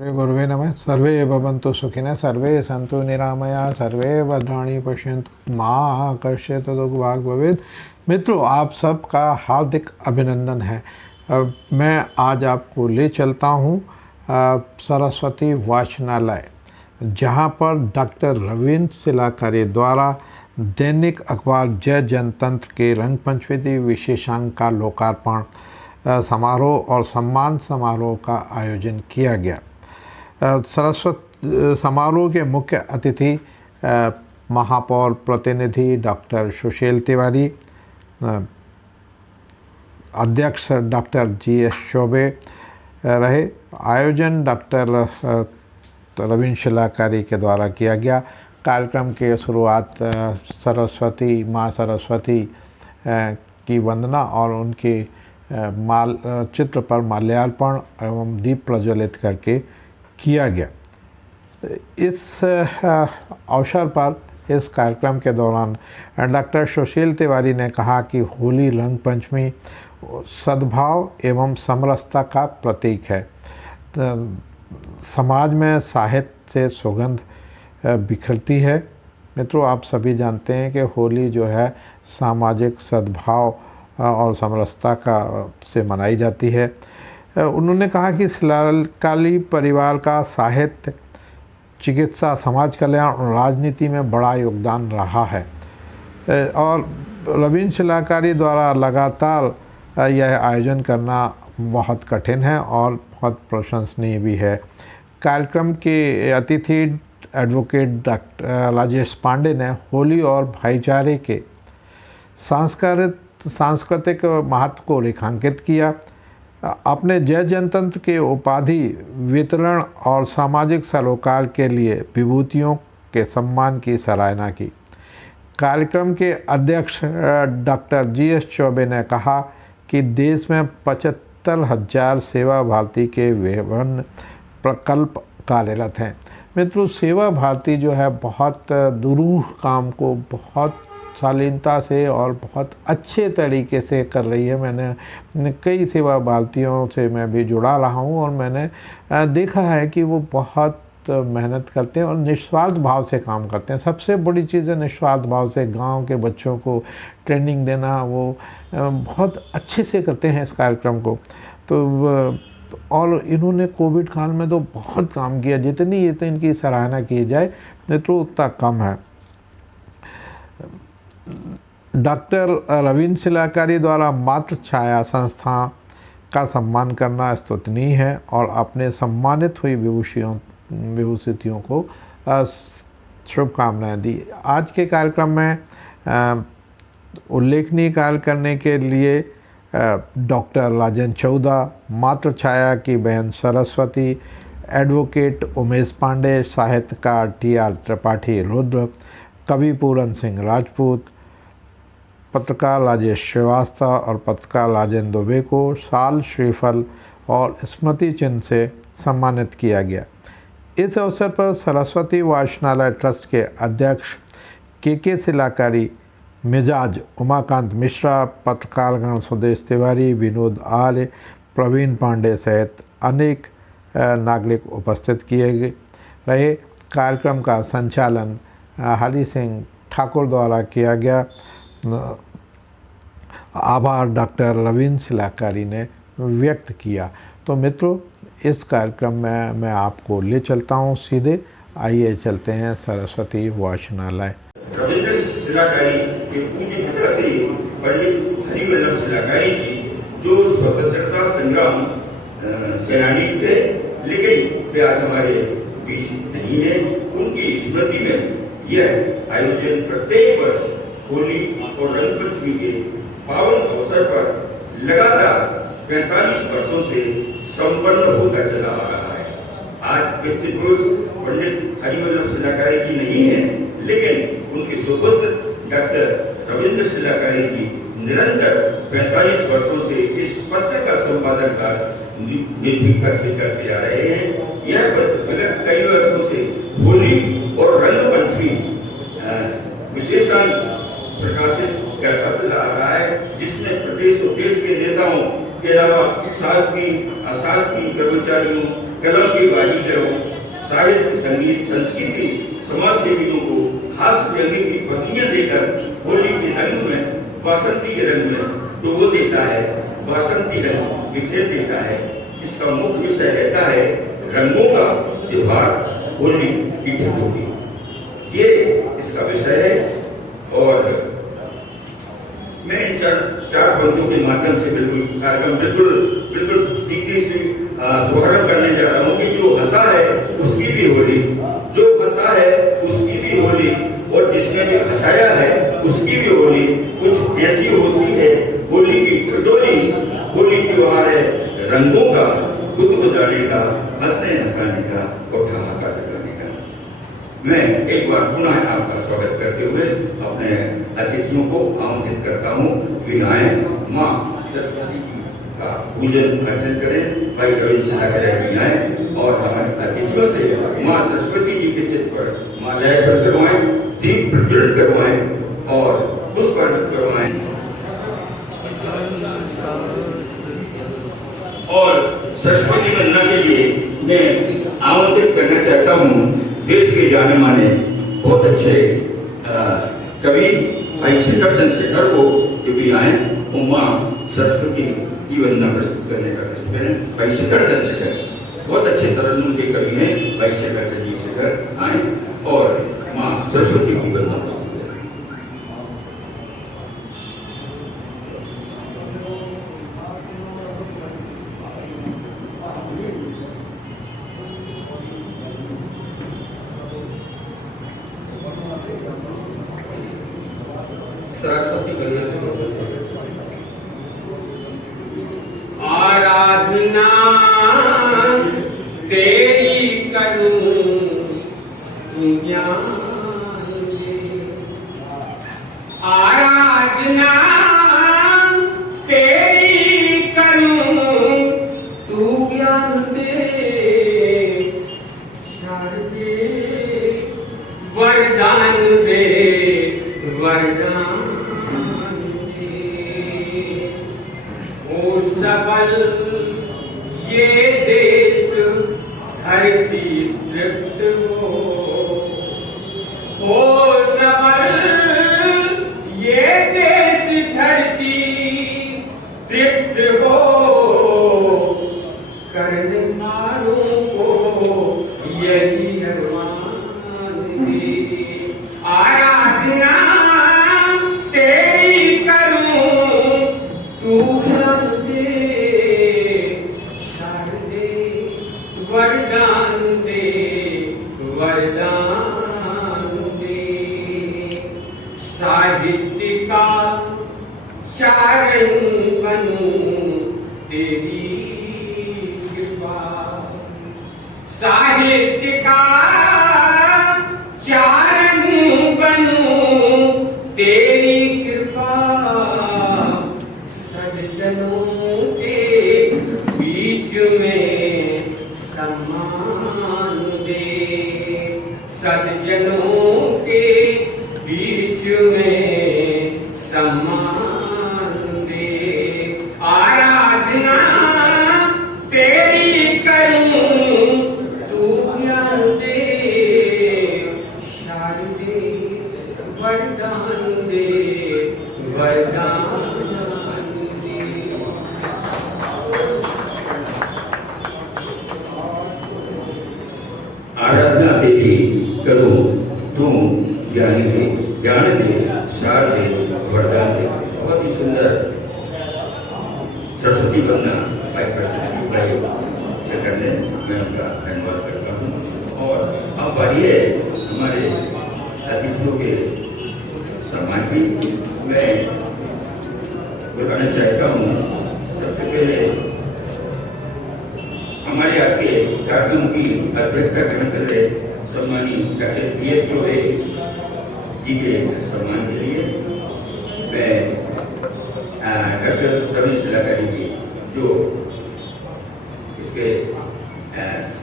श्री गुरुवे नमः। सर्वे भवन्तु सुखिनः, सर्वे सन्तु निरामया, सर्वे भद्राणि पश्यन्तु मा कश्चित् दुःखभाग् भवेत्। मित्रों, आप सबका हार्दिक अभिनंदन है। मैं आज आपको ले चलता हूँ सरस्वती वाचनालय, जहाँ पर डॉक्टर रविन्द्र शिलाकारी द्वारा दैनिक अखबार जय जनतंत्र के रंगपंचमी विशेषांक का लोकार्पण समारोह और सम्मान समारोह का आयोजन किया गया। सरस्वती समारोह के मुख्य अतिथि महापौर प्रतिनिधि डॉक्टर सुशील तिवारी, अध्यक्ष डॉक्टर GS चौबे रहे। आयोजन डॉक्टर रविन्द्र शिलाकारी के द्वारा किया गया। कार्यक्रम की शुरुआत माँ सरस्वती की वंदना और उनके चित्र पर माल्यार्पण एवं दीप प्रज्वलित करके किया गया। इस अवसर पर इस कार्यक्रम के दौरान डॉक्टर सुशील तिवारी ने कहा कि होली रंग पंचमी सद्भाव एवं समरसता का प्रतीक है। समाज में साहित्य से सुगंध बिखरती है। मित्रों, आप सभी जानते हैं कि होली जो है सामाजिक सद्भाव और समरसता का से मनाई जाती है। उन्होंने कहा कि शिलाकारी परिवार का साहित्य, चिकित्सा, समाज कल्याण और राजनीति में बड़ा योगदान रहा है और रविन्द्र शिलाकारी द्वारा लगातार यह आयोजन करना बहुत कठिन है और बहुत प्रशंसनीय भी है। कार्यक्रम के अतिथि एडवोकेट डॉक्टर राजेश पांडे ने होली और भाईचारे के सांस्कृतिक महत्व को रेखांकित किया। अपने जय जनतंत्र के उपाधि वितरण और सामाजिक सरोकार के लिए विभूतियों के सम्मान की सराहना की। कार्यक्रम के अध्यक्ष डॉक्टर GS चौबे ने कहा कि देश में 75,000 सेवा भारती के विभिन्न प्रकल्प कार्यरत हैं। मित्रों, सेवा भारती जो है बहुत दुरूह काम को बहुत शालीनता से और बहुत अच्छे तरीके से कर रही है। मैंने कई सेवा भारतीयों से मैं भी जुड़ा रहा हूँ और मैंने देखा है कि वो बहुत मेहनत करते हैं और निस्वार्थ भाव से काम करते हैं। सबसे बड़ी चीज़ है निस्वार्थ भाव से गांव के बच्चों को ट्रेनिंग देना। वो बहुत अच्छे से करते हैं इस कार्यक्रम को। तो और इन्होंने कोविड काल में तो बहुत काम किया। जितनी इनकी सराहना की जाए तो उतना कम है। डॉक्टर रविन्द्र शिलाकारी द्वारा मातृ छाया संस्था का सम्मान करना स्तुतिनीय है और अपने सम्मानित हुई विभूतियों को शुभकामनाएं दी। आज के कार्यक्रम में उल्लेखनीय कार्य करने के लिए डॉक्टर राजेंद्र चौदा, मातृ छाया की बहन सरस्वती, एडवोकेट उमेश पांडे, साहित्यकार TR त्रिपाठी रुद्र, कवि पूरन सिंह राजपूत, पत्रकार राजेश श्रीवास्तव और पत्रकार राजेंद्र दुबे को शाल, श्रीफल और स्मृति चिन्ह से सम्मानित किया गया। इस अवसर पर सरस्वती वाचनालय ट्रस्ट के अध्यक्ष KK शिलाकारी, मिजाज उमाकांत मिश्रा, पत्रकारगण सुदेश तिवारी, विनोद आर्य, प्रवीण पांडे सहित अनेक नागरिक उपस्थित किए रहे। कार्यक्रम का संचालन हरि सिंह ठाकुर द्वारा किया गया। आभार डॉक्टर रविन्द्र शिलाकारी ने व्यक्त किया। तो मित्रों, इस कार्यक्रम में मैं आपको ले चलता हूँ सीधे। आइए चलते हैं सरस्वती वाचनालय। रविन्द्र शिलाकारी के पूज्य पिता से पंडित हरिवल्लभ शिलाकारी जी, जो स्वतंत्रता संग्राम सेनानी थे, लेकिन वे आज हमारे बीच नहीं है। उनकी स्मृति में यह आयोजन प्रत्येक वर्ष होली और रंग पंचमी के पावन अवसर पर लगातार 45 वर्षों से संपन्न होता चला आ रहा है। आज व्यक्ति पुरुष पंडित हरिवल्लभ शिलाकारी जी नहीं है, लेकिन उनके सुपुत्र डॉक्टर रविन्द्र शिलाकारी जी निरंतर 45 वर्षों से इस पत्र का संपादन कार्य निर्भीकता से करते आ रहे हैं। यह पत्र विगत कई वर्षों से होली और रंग पंचमी विशेषण प्रकाशित करता चला आ रहा है, जिसमें प्रदेश और देश के नेताओं के अलावा शासकीय अशासकीय कर्मचारियों, कलम की बाजी विद्यालयों, साहित्य, संगीत, संस्कृति, समाज सेवियों को हास्य व्यंग्य की पत्नियां देकर होली के रंग में, वासंती के रंग में डुबो देता है, वासंती रंग बिखेर देता है। इसका मुख्य विषय रहता है रंगों का त्योहार होली की ठिठुली। ये इसका विषय है और मैं इन चार पंक्तियों के माध्यम से बिल्कुल कार्यक्रम बिल्कुल सीधी सी शुभारंभ करने जा रहा हूँ कि जो हंसा है उसकी भी होली, जो हंसा है उसकी भी होली, और जिसने भी हंसाया है उसकी भी होली। कुछ ऐसी होती है होली की ठिठुली। होली त्योहार है रंगों का, गुदगुदाने का, हंसने हंसाने का और ठहाका लगाने का। मैं एक बार पुनः आपका स्वागत करते हुए अपने अतिथियों को आमंत्रित करता हूँ। विनायक माँ सरस्वती जी का पूजन अर्चन करें। भाई रविंद्र सिन्हा जी आए और हमारे अतिथियों से माँ सरस्वती जी के चित्र पर माल्यार्पण करवाएं, दीप प्रज्वलित करवाएं और पुष्प अर्पित करवाएं। और सरस्वती वंदना के लिए मैं आमंत्रित करना चाहता हूँ देश के जाने माने बहुत अच्छे कवि भाई शिखर चंद्रशेखर को जो भी आए वो माँ सरस्वती की वंदना प्रस्तुत करने का प्रस्तुत करें। भाई शिखर चंद्रशेखर बहुत अच्छे तरन्नुम के कवि हैं। भाई शिखर चंद्रशेखर आए और माँ सरस्वती की वंदना प्रस्तुत करें। सरस्वती वंदना आराधना तेरी करूं ज्ञान दे, आराधना तेरी करूं तू ज्ञान दे, शारदे वरदान दे, वरदान सबल ये देश धरती तृप्त हो सबल ये देश धरती तृप्त हो, कर्णकारों को यही अरमान दे, आराधना तेरी करूं तू वरदान दे, वरदान दे, साहित्य का चारण बनूं तेरी कृपा, साहित्य का चारण बनूं तेरी कृपा, सज्जनों के बीच में सम्मान दे, सज्जनों के बीच में सम्मान दे, आराधना तेरी करूं तू ज्ञान दे, शारदे वरदान दे, वरदान आराधना तेरी करूं तू ज्ञान दे, शारदे वरदान दे। बहुत ही सुंदर सरस्वती वंदना भाई प्रस्तुति भाई से करने मैं उनका धन्यवाद करता हूँ। और अब बारी है हमारे अतिथियों के सम्मान की। मैं बताना चाहता हूँ सबसे पहले हमारे आज के कार्यक्रम की अध्यक्षता ग्रहण कर रहे सम्मानी डॉक्टर PS चौबे जी के सम्मान के लिए मैं डॉक्टर रविंद्र सिन्हा जी जो इसके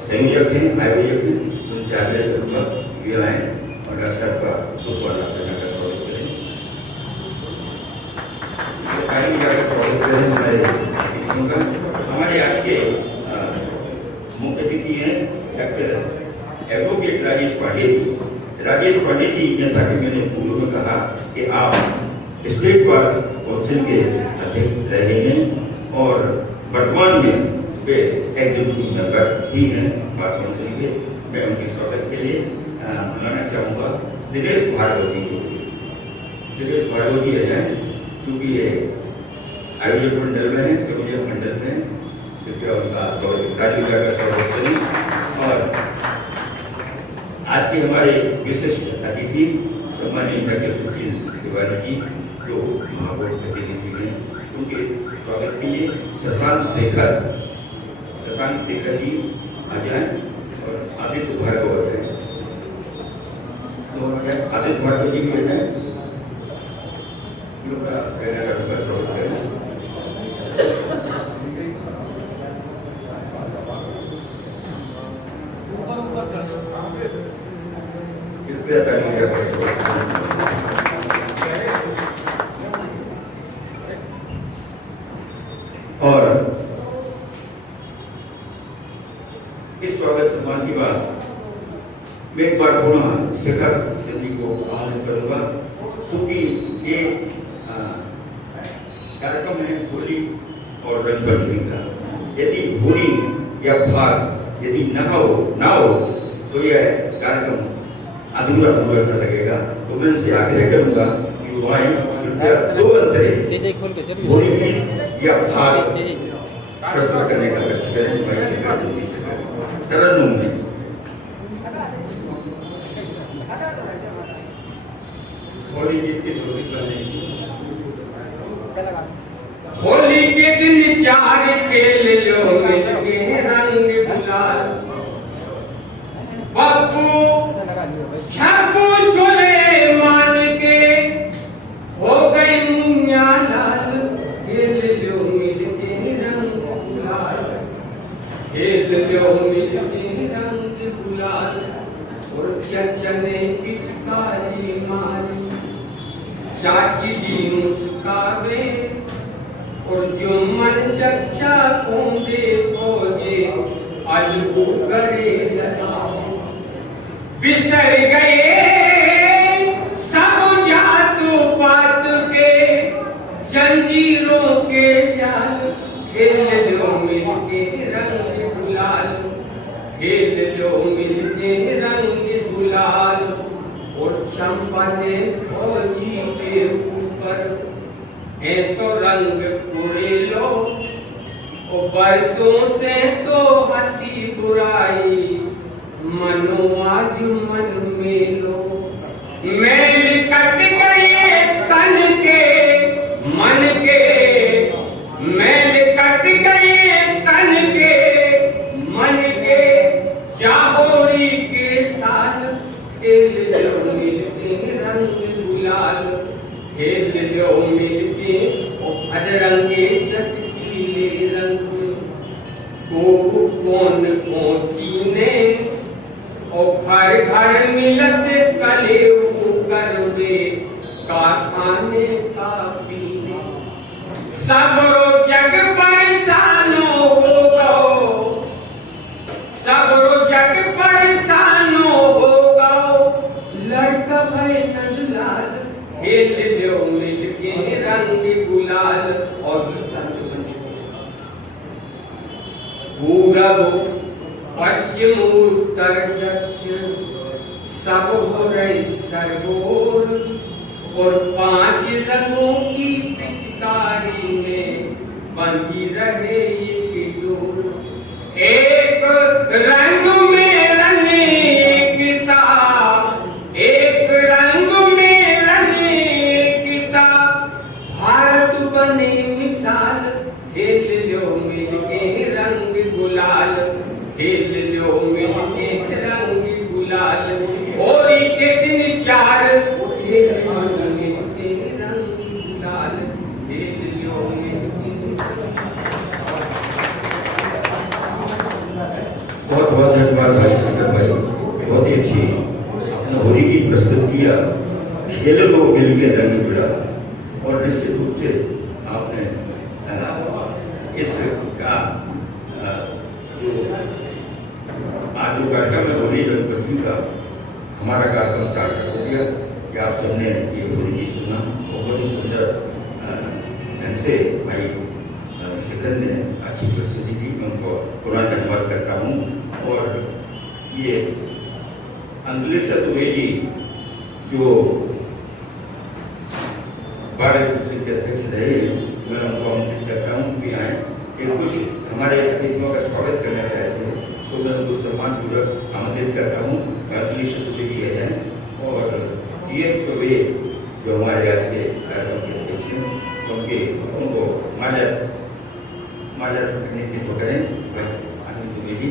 संयोजक हैं, आयोजक हैं, उनसे आग्रह करूँगा ये आए और डॉक्टर साहब का पुष्पांजलि करने का स्वागत करें। हमारे आज के मुख्य अतिथि हैं डॉक्टर एडवोकेट राजेश पांडे जी, जैसा कि मैंने पूर्व में कहा कि आप स्टेट बार काउंसिल के अध्यक्ष रहे हैं और वर्तमान में वे एग्जीक्यूटिव मेंबर ही हैं बार काउंसिल के। मैं उनके स्वागत के लिए बुलाना चाहूँगा दिनेश भारगवती हैं, चूँकि ये आयोजक मंडल में है, संयोजक मंडल में, कृपया उनका कार्य करें। और आज के हमारे विशिष्ट अतिथि सम्माननीय डॉक्टर सुशील तिवारी जी, जो महापौर प्रतिनिधि हैं, उनके स्वागत के लिए शशांक शेखर जी आ जाए और आदित्य भार्गव आ जाए। तो आदित्य भार्गव जी भी आ जाए, स्वागत करें। कृपया तालियां और इस स्वागत सम्मान के बाद मैं एक बार पुनः शेखर जी को आह्वान करूंगा, क्योंकि ये कार्यक्रम है होली और रंग पंचमी का। यदि होली या फाग यदि न हो तो यह कार्यक्रम अधूरा सा लगेगा। तो मैं उनसे आग्रह करूंगा कि वो आए, कृपया 2 अंतरे होली गीत या फाग प्रस्तुत करने का कष्ट करें। मैं जल्दी से तरन्नुम में होली गीत की धोती बनेगी। होली के दिन 4 खेल लो मिलके रंग गुलाल, बब्बू छब्बू सुलेमान के हो गई मुन्ना लाल। खेल लो मिलके रंग गुलाल, खेल लो मिलके रंग गुलाल। और चचा ने पिचकारी मारी, चाची जी मुस्कावे और जो मन चचा कोंदे खोजे अलगू करे लगाओ। बिसर गए सब जातू पात के जंजीरों के जाल। खेल लो मिलके रंग गुलाल, खेल लो मिलके रंग गुलाल। और चंपा ने फौजी के ऊपर ऐसो रंग उड़े लो, ओ बरसों से तो हती बुराई मनो आज मन में लो। मैल कट गए तन के मन के, मैल कट गए तन के मन के। जाहोरी के साल खेल लो मिलके रंग गुलाल, खेल लो मिलके ओ अधरंगे चटकीले रंग। को कौन चीने ओ घर मिलत कले करवे कारखाने का पीने। सबरो जग परेशानो हो गो, सबरो जग परेशानो हो गो। लड़का भाई नंदलाल, खेल लो मिलके रंग गुलाल। और पूरब पश्चिम उत्तर दक्षिण सब हो रही सरगोर। और 5 रंगों की पिचकारी में बंधी रहे ये डोर। एक रंग में रंगीता, एक रंग में रंगीता। भारत बने मिसाल, खेल लो मिलके रंग गुलाल, खेल लो मिलके रंग गुलाल। होली के दिन 4 खेल लो मिलके रंग गुलाल, खेल लो मिलके। बहुत बहुत धन्यवाद भाई शंकर भाई, बहुत ही अच्छी आपने होली गीत प्रस्तुत किया। खेल लो मिलके रंग गुलाल। और निश्चित रूप से आपने इसका जो आज जो कार्यक्रम में होली रंगपंचमी का हमारा कार्यक्रम सार्थक हो गया कि आप सबने ये होली गीत सुना। बहुत ही सुंदर ढंग से भाई शिखर ने अच्छी प्रस्तुति की, मैं उनको पुनः धन्यवाद करता हूँ। और ये अंकुलेश चतुर्वेदी जो 12 संसद के अध्यक्ष रहे, मैं उनको आमंत्रित करता हूँ कि आए, कि कुछ हमारे अतिथियों का स्वागत करना चाहते हैं, तो मैं उनको सम्मानपूर्वक आमंत्रित करता हूँ। अंकुलेश चतुर्वेदी है और TF चौबे जो हमारे आज के कार्यक्रम के अध्यक्ष हैं, उनको माजर नेतृत्व करें। आनंद द्विवेदी,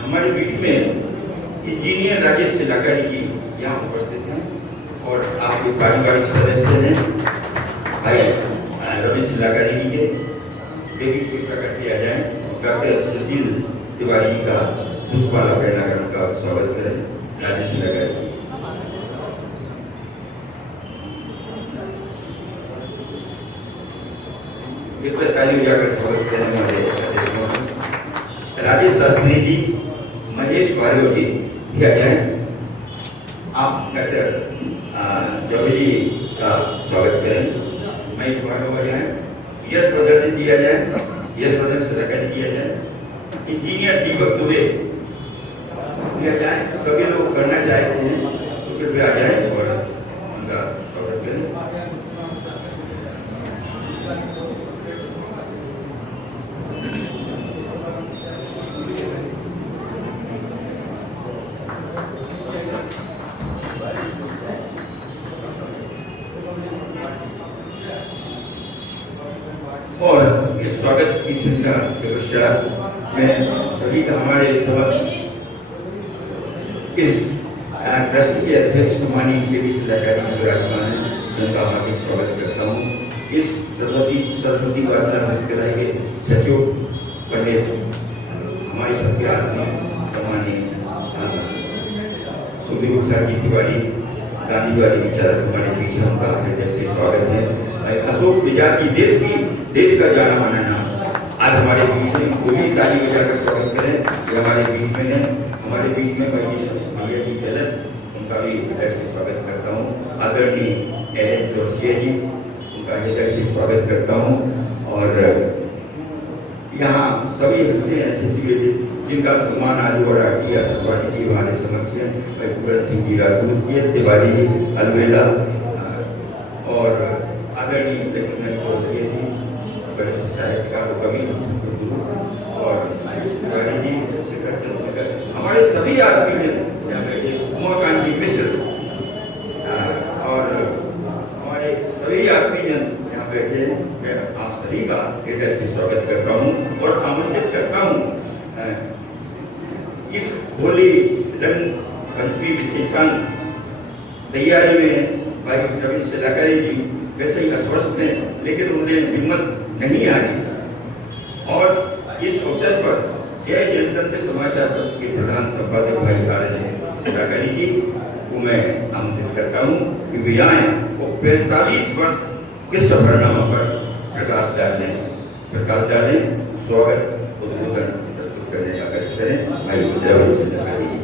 हमारे बीच में इंजीनियर राजेश सिलाकारी जी यहाँ उपस्थित हैं और आपके पारिवारिक सदस्य हैं भाई रवि सिलाकारी जी के देवी कृपा करके आ जाए। डॉक्टर सुशील तिवारी जी का पुष्पाला पहनाकर उनका स्वागत करें। राजेश सिलाकारी जी, एक ताली बजाकर स्वागत करने वाले राजेश शास्त्री जी, महेश वारियो जी भी आ जाए। आप डॉक्टर चौबे जी का स्वागत करें। महेश वारियो आ जाए। यश प्रदर्शन दिया जाए, यश प्रदर्शन सदाकत किया जाए। इंजीनियर दीपक दुबे दिया जाए। सभी लोग करना चाहते हैं तो कृपया आ जाए और उनका स्वागत करें। और इस स्वागत की संख्या के पश्चात मैं सभी का हमारे समक्ष इस ट्रस्ट के अध्यक्ष सम्मानीय देवी सिलाकारी जी विराजमान हैं, उनका हार्दिक स्वागत करता हूँ। इस सरस्वती वाचना पुस्तकालय के सचिव पंडित हमारे सबके आदमी सम्मानीय सुखदेव प्रसाद जी तिवारी गांधीवादी विचारक हमारे बीच में, उनका हृदय से स्वागत है। अशोक विजात जी, देश का जाना माना नाम, आज हमारे बीच में, वो भी ताली बजाकर स्वागत करें कि हमारे बीच में है। हमारे बीच में भैया जी गलत, उनका भी हृदय से स्वागत करता हूँ। आदरणीय एलन जोशिया जी, उनका हृदय से स्वागत करता हूँ। और यहाँ सभी हस्ते ऐसे जिनका सम्मान आज हो रहा किया तिवारी जी हमारे समक्ष हैं, पूरन सिंह जी राजपूत किए, तिवारी जी अलवेला और आदरणीय लक्ष्मण जोशिया जी वरिष्ठ साहित्यकार कवि और तिवारी जी शिखर चंद्रशेखर, हमारे सभी आदमी हैं यहाँ बैठे, उमाकांत जी मिश्र और हमारे सभी आदमी यहाँ बैठे हैं। मैं आप सभी का हृदय से स्वागत करता हूँ और आमंत्रित करता हूँ इस होली रंग पंचमी विशेषांक तैयारी में। भाई रवि सिलाकारी जी वैसे ही अस्वस्थ हैं, लेकिन उन्हें हिम्मत नहीं आ रही और इस अवसर पर जय जनतंत्र समाचार पत्र के प्रधान संपादक भाई सिलाकारी जी को मैं आमंत्रित करता हूँ कि वे आए वो 45 वर्ष के सफरनामा पर प्रकाश डालें। स्वागत उद्बोधन प्रस्तुत करने का कष्ट करें भाई रवि सिलाकारी जी।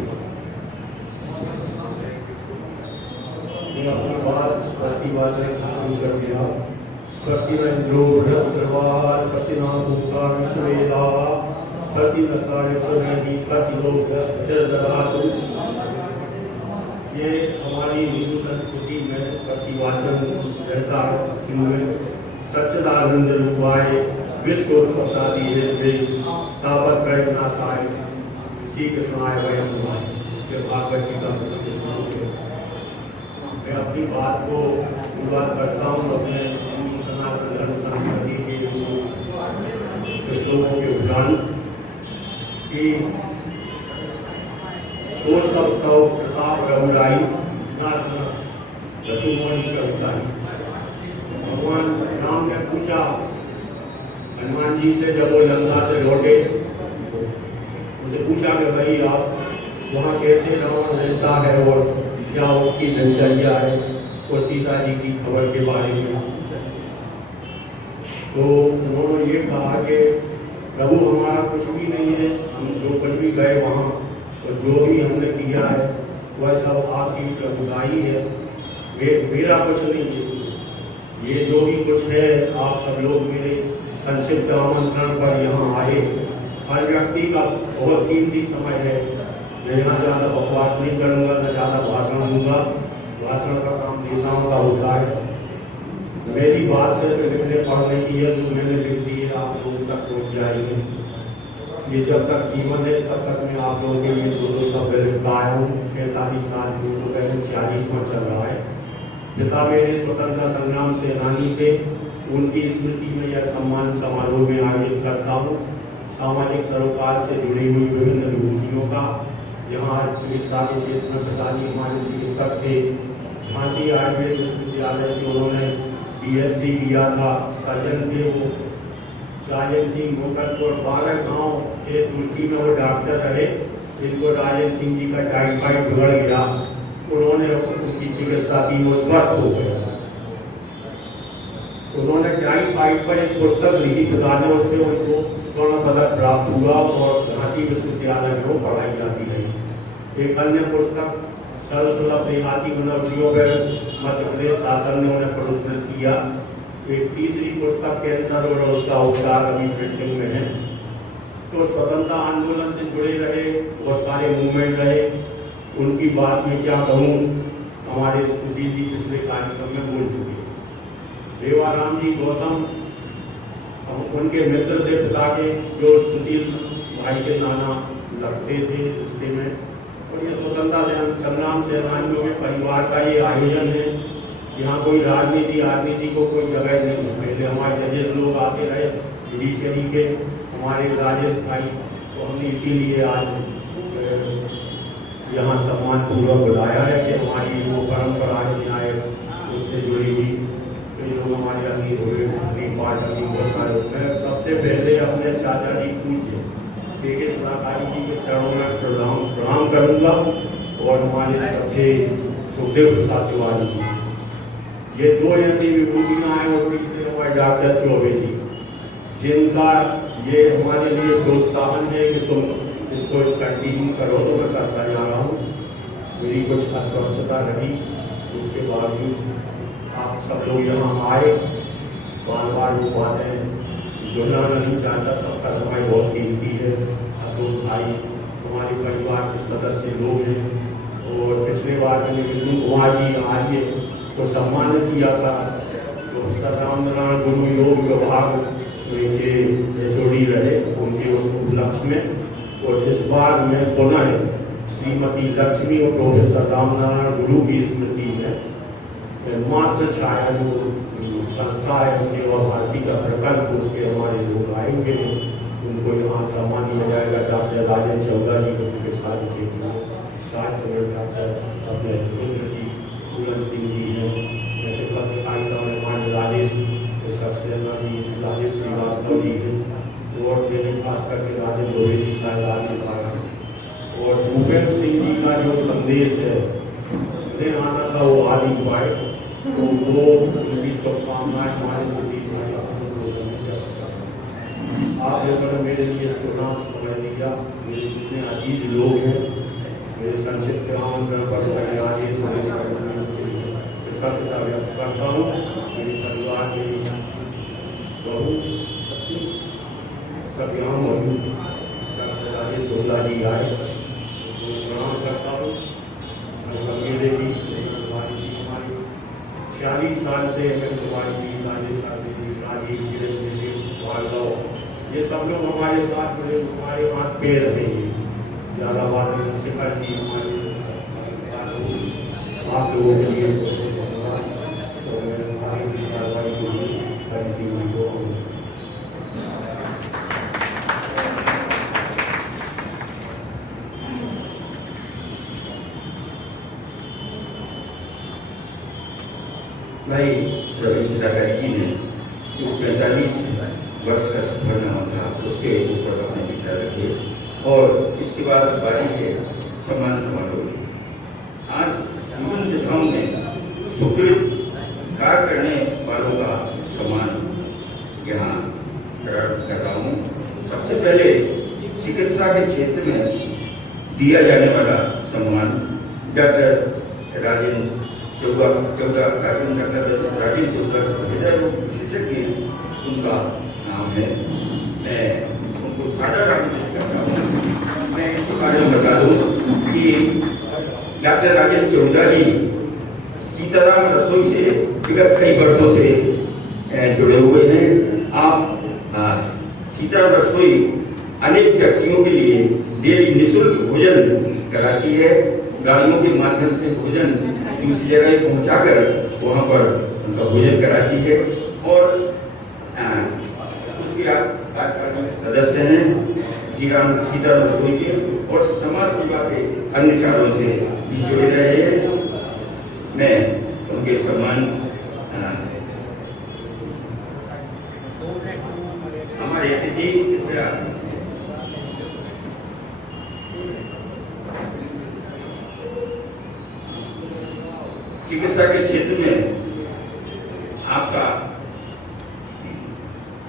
स्वस्ति वाचन शुरू कर दिया। स्वस्ति न इंद्रो बृहस्पतिर्वा स्वस्ति न भूता विश्ववेदाः स्वस्ति नस्तारः स्वस्ति नो बृहस्पतिर्दधातु। ये हमारी हिंदू संस्कृति में स्वस्ति वाचन रहता है। जिनमें सच्चिदानंद रूपाय विश्वोत्पत्ति हेतवे तापत्रय विनाशाय श्री कृष्णाय वयं नमः। ये भागवत जी का मैं अपनी बात को अनुवाद करता हूँ अपने सनातन धर्म संस्कृति के श्लोकों के उपरांत कि सोच सब तव प्रताप रघुराई नाथ लक्ष्मण कविता। भगवान राम ने पूछा हनुमान जी से, जब वो लंका से लौटे उसे पूछा कि भाई आप वहाँ कैसे रावण रहता है और क्या उसकी दिनचर्या है, वो सीता जी की खबर के बारे में। तो उन्होंने ये कहा कि प्रभु हमारा कुछ भी नहीं है, हम जो कुछ भी गए वहाँ तो जो भी हमने किया है वह सब आपकी प्रभुताई है, मेरा कुछ नहीं है। ये जो भी कुछ है आप सब लोग मेरे संक्षिप्त आमंत्रण पर यहाँ आए। हर व्यक्ति का बहुत कीमती समय है। मैं यहाँ ज़्यादा बकवास नहीं करूँगा, न ज़्यादा भाषण दूंगा। भाषण का काम नेताओं का होता है। मेरी बात सिर्फ लिखने पढ़ने की है, तो मैंने लिख दी है, आप लोगों तक पहुँच जाएगी। ये जब तक जीवन है तब तक मैं आप लोगों के लिए दो शब्द लिखता आया हूँ। 45 साल तो पहले 40वां चल रहा है। पिता मेरे स्वतंत्रता संग्राम सेनानी थे, उनकी स्मृति में यह सम्मान समारोह में आयोजित करता हूँ। सामाजिक सरोकार से जुड़ी हुई विभिन्न विभूतियों का यहाँ चिकित्सा के क्षेत्र में पिताजी हमारे चिकित्सक थे। झांसी आयुर्वेद विश्वविद्यालय से उन्होंने BSc किया था। सर्जन थे वो राजेंद्र सिंह मोकरपुर 12 गाँव के तुर्की में वो डॉक्टर रहे। जिनको राजेंद्र सिंह जी का टाइफाइड बिगड़ गया, उन्होंने उनकी चिकित्सा की, वो स्वस्थ हो गए। उन्होंने टाइफाइड पर एक पुस्तक लिखी, पिताजी उस पर उनको स्वर्ण पदक प्राप्त हुआ और झांसी विश्वविद्यालय में वो पढ़ाई जाती रही। एक अन्य पुस्तक सर्वसुलभ देहाती वनौषधियों पर मध्य प्रदेश शासन ने उन्हें पुरस्कृत किया। एक तीसरी पुस्तक कैंसर और उसका उपचार अभी प्रिंटिंग में है। तो स्वतंत्रता आंदोलन से जुड़े रहे, बहुत सारे मूवमेंट रहे, उनकी बात में क्या कहूँ, हमारे सुशील जी पिछले कार्यक्रम में बोल चुके। देवाराम जी गौतम उनके मित्र थे पिता के, जो सुशील भाई के नाना लगते थे रिश्ते में। और ये स्वतंत्रता संग्राम सेनानियों के परिवार का ये आयोजन है। यहाँ कोई राजनीति को कोई जगह नहीं है। पहले हमारे जजेस लोग आते रहे जुडिशरी के, हमारे राजेश भाई, तो हमने इसीलिए आज यहाँ सम्मान पूर्वक बुलाया है कि हमारी वो परंपरा न्याय उससे जुड़ी हुई लोग हमारे अमीर हुए, पाठ अमीर बहुत सारे। मैं सबसे पहले अपने चाचा जी पूज्य के सदाकारी जी के चरणों में प्रणाम करूँगा और हमारे सभ्य सुखदेव प्रसाद तिवारी जी, ये दो ऐसी विभूतियाँ हैं। और तीसरे हमारे डॉक्टर चौबे जी, जिनका ये हमारे लिए प्रोत्साहन है कि तुम इसको कंटिन्यू करो। तो मैं करता जा रहा हूँ। मेरी कुछ अस्वस्थता रही, उसके बावजूद आप सब लोग यहाँ आए। बार बार वो बातें दोहराना नहीं चाहता, सबका समय बहुत कीमती है। अशोक भाई हमारे परिवार के सदस्य लोग हैं। और पिछले बार मैंने विष्णु कुमार जी आर्य को सम्मानित किया था, तो रामनारायण गुरु योग विभाग के HOD रहे, उनके उस उपलक्ष्य में। और इस बार मैं पुनः श्रीमती लक्ष्मी और प्रोफेसर रामनारायण गुरु की स्मृति में मात्र छाया जो संस्था है सेवा भारती का प्रकल्प, उसके हमारे लोग आएंगे, उनको यहाँ सम्मान दिया जाएगा। डॉक्टर राजेंद्र चौधरी जी को चिकित्सा क्षेत्र में, डॉक्टर अपने इंद्र जी, पूरन सिंह जी हैं, जैसे पत्रकारिता में हमारे राजेश सक्सेना जी, राजेश श्रीवास्तव जी हैं, और दैनिक भास्कर के राजेंद्र लोहे जी शायद आगे पाए। और भूपेंद्र सिंह जी का जो संदेश है उन्हें आना था, वो आ नहीं पाए, तो वो उनकी शुभकामनाएं हमारे आप लोगों ने मेरे लिए सुना समय दिया। मेरे जितने अजीज लोग हैं, मेरे संक्षिप्त आमंत्रण पर आगे कृतज्ञता व्यक्त करता हूँ। मेरे परिवार के बहू सब यहाँ मौजूद डॉक्टर राजेश शुक्ला जी आए, प्रणाम करता हूँ। अकेले जी हमारी 40 साल से कुमारी जी, राजेश जी, राजीव जी, ये सब लोग हमारे साथ में, हमारे हाथ पे रहे। ज़्यादा बात नहीं, शिखर जी हमारे आप लोगों के लिए भाई रवि सिदाकारी जी ने जो 45 वर्ष का सफरनामा था उसके ऊपर अपने विचार रखे। और इसके बाद बारी है सम्मान समारोह। आज विभिन्न विधाओं में सुकृत कार्य करने वालों का सम्मान यहाँ पहले चिकित्सा के क्षेत्र में दिया जाने वाला सम्मान डॉक्टर राजेंद्र चौगा विशेषज्ञ उनका नाम है। मैं उनको साझा करता हूँ। मैं इसके बारे में बता दूँ कि डॉक्टर राजेंद्र चौगा जी सीताराम रसोई से विगत कई वर्षों से जुड़े हुए हैं। आप सीताराम रसोई अनेक व्यक्तियों के लिए डेली निःशुल्क भोजन कराती है। गाड़ियों के माध्यम से भोजन दूसरी जगह पहुंचाकर वहां पर उनका भोजन कराती है और उसके सदस्य हैं सीताराम रसोई के और समाज सेवा के अन्य कार्यों से भी जुड़े रहे हैं। मैं उनके सम्मान हमारे अतिथि चिकित्सा के क्षेत्र में आपका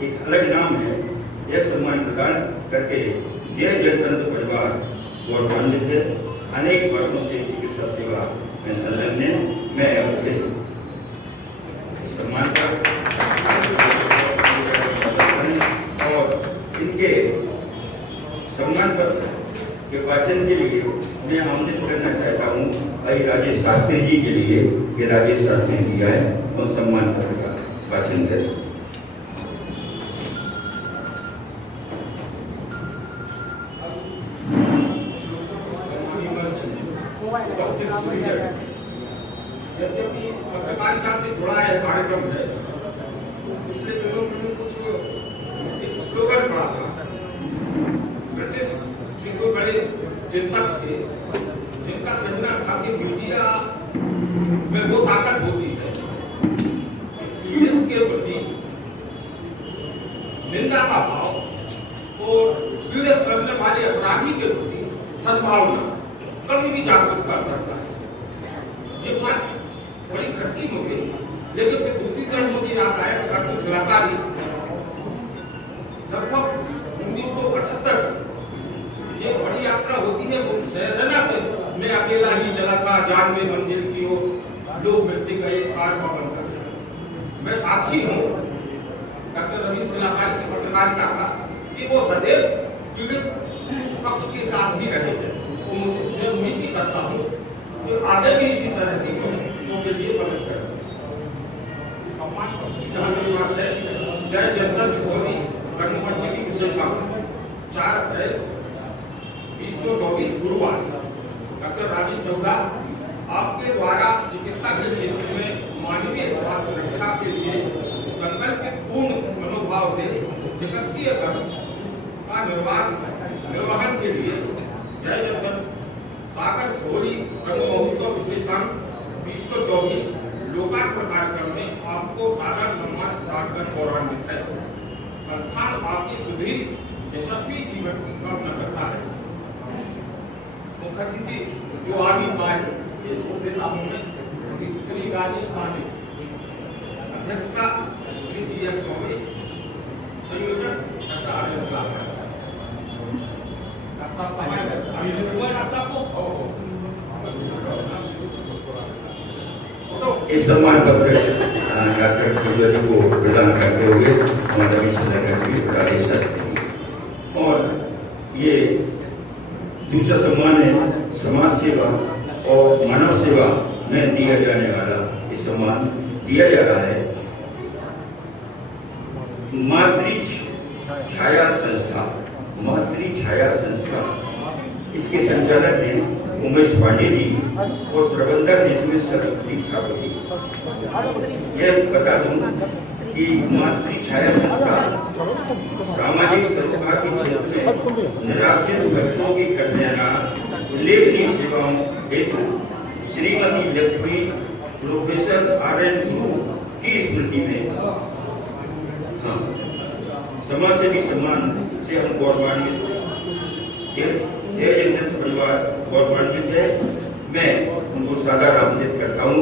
एक अलग नाम है। यह सम्मान प्रदान करके जय जनतंत्र परिवार गौरवान्वित है। अनेक वर्षों से चिकित्सा सेवा में संलग्न है। मैं उनके सम्मान का और इनके सम्मान पत्र के वाचन के लिए मैं आमंत्रित करना चाहता हूँ भाई राजेश शास्त्री जी के लिए कि राजेश शास्त्री जी आए और सम्मान पत्र का वाचन करें। यद्यपि पत्रकारिता से जुड़ा यह कार्यक्रम है, पिछले दिनों मैंने कुछ एक स्लोगन पढ़ा था। ब्रिटिश के कोई बड़े चिंतक थे जिनका कहना था कि मीडिया में वो ताकत होती है पीड़ित के प्रति निंदा का भाव और पीड़ित करने वाले अपराधी के प्रति सद्भावना कभी भी जागरूक कर सकता है। ये बात बड़ी खटकी मुझे, लेकिन फिर दूसरी तरफ मुझे याद आया कि डॉक्टर शिलाकारी लगभग 1978 से ये बड़ी यात्रा होती है वो शहरना में अकेला ही चला था 92 मंजिल की ओर, लोग मिलते गए, कार भवन कर। मैं साक्षी हूँ डॉक्टर रवि शिलाकारी की पत्रकारिता का कि वो सदैव पीड़ित पक्ष के साथ ही रहे हैं। मैं उम्मीद ही करता हूँ कि आगे भी इसी तरह की पीड़ितों के लिए मदद करें। सम्मान जहाँ तक बात है, जय जनतंत्र गौरी रंगमंच की विशेषण 4 अप्रैल 2024 गुरुवार डॉक्टर राजेंद्र चौगा आपके द्वारा चिकित्सा के क्षेत्र में मानवीय स्वास्थ्य रक्षा के लिए संकल्पित पूर्ण मनोभाव से चिकित्सीय कर्म का निर्वहन के लिए जय जनतंत्र सागर छोड़ी रंग महोत्सव विशेषण 2024 लोकार्पण कार्यक्रम में आपको सादर सम्मान प्रदान कर गौरवान्वित है। संस्थान आपकी सुदृढ़ यशस्वी जीवन की कामना करता है। मुख्य अतिथि जो आगे पाए श्री राजेश पांडे, अध्यक्षता श्री GS चौबे, संयोजक डॉक्टर आर्यन सलाहकार। इस सम्मान पत्र डॉक्टर चौधरी को प्रदान करते हुए हमारा राजेश शास्त्री और ये दूसरा सम्मान है समाज सेवा और मानव सेवा में दिया जाने वाला ये सम्मान दिया जा रहा है। मातृ छाया संस्था इसके संचालक हैं उमेश पांडे जी और प्रबंधक इसमें सरस्वती ठाकुर जी। यह बता दूं कि मातृ छाया संस्था सामाजिक सरोकार के क्षेत्र में निराश्रित बच्चों की कल्याण उल्लेखनीय सेवाओं हेतु श्रीमती लक्ष्मी प्रोफेसर RN गुरु की स्मृति में समाज सेवी सम्मान से हम गौरवान्वित परिवार गौरवान्वित है। मैं उनको सादर आमंत्रित करता हूँ।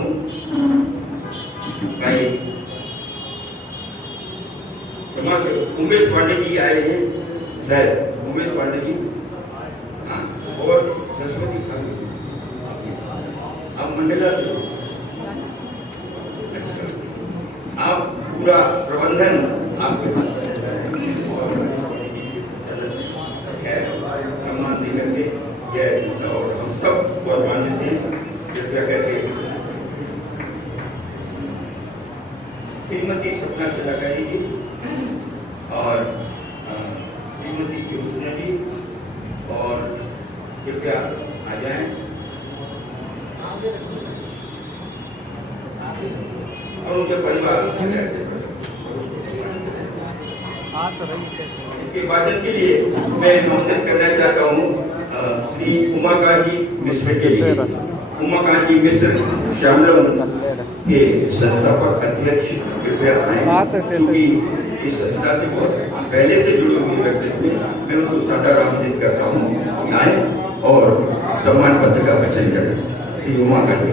समाज उमेश पांडे जी आए हैं, शायद उमेश पांडे जी, हाँ, और सरस्वती ठाकुर जी, आप मंडला से हो। अच्छा, आप पूरा प्रबंधन आपके हाथ में है और सम्मान दे करके यह, और हम सब गौरवान्वित हैं। कृपया करके श्रीमती सपना शिलाकारी जी और श्रीमती ज्योत्सना जी और कृपया आ जाएं और उनके परिवार इसके वाचन के लिए मैं आमंत्रित करना चाहता हूँ श्री उमाकांत जी मिश्र के लिए। उमाकांत जी मिश्र श्यामला के संस्थापक अध्यक्ष कृपया आए, क्योंकि इस संस्था से बहुत पहले से जुड़े हुए व्यक्तित्व हैं। मैं उनको सादर आमंत्रित करता हूँ कि आए और सम्मान पत्र का वचन करें। श्री उमाकांत जी।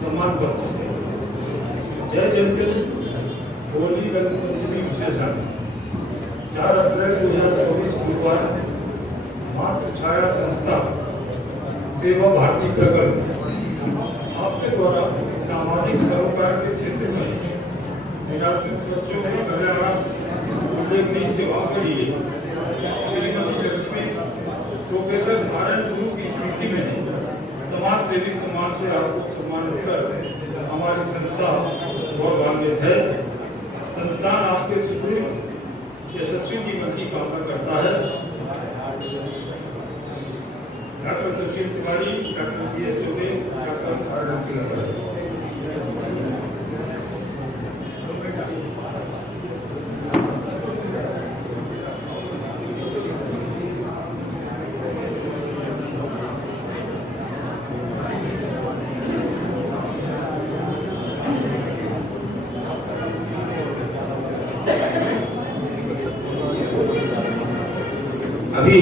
सम्मान पत्र। जय जंतल होली रंग पंचमी विशेषण 4 अप्रैल 2024 गुरुवार मातृ छाया संस्था सेवा भारती प्रकल्प आपके द्वारा सामाजिक सरोकार के क्षेत्र में निराश्रित बच्चों की कल्याण उल्लेखनीय सेवा के लिए श्रीमती लक्ष्मी प्रोफेसर नारायण गुरु की स्मृति में समाज सेवी सम्मान से आपको सम्मानित कर हमारी संस्था गौरवान्वित है। संस्थान आपके सुदृढ़ यशस्वी जीवन की कामना करता है। Doctor Sushil Tiwari, doctor G S Choubey, doctor RN Singh. अभी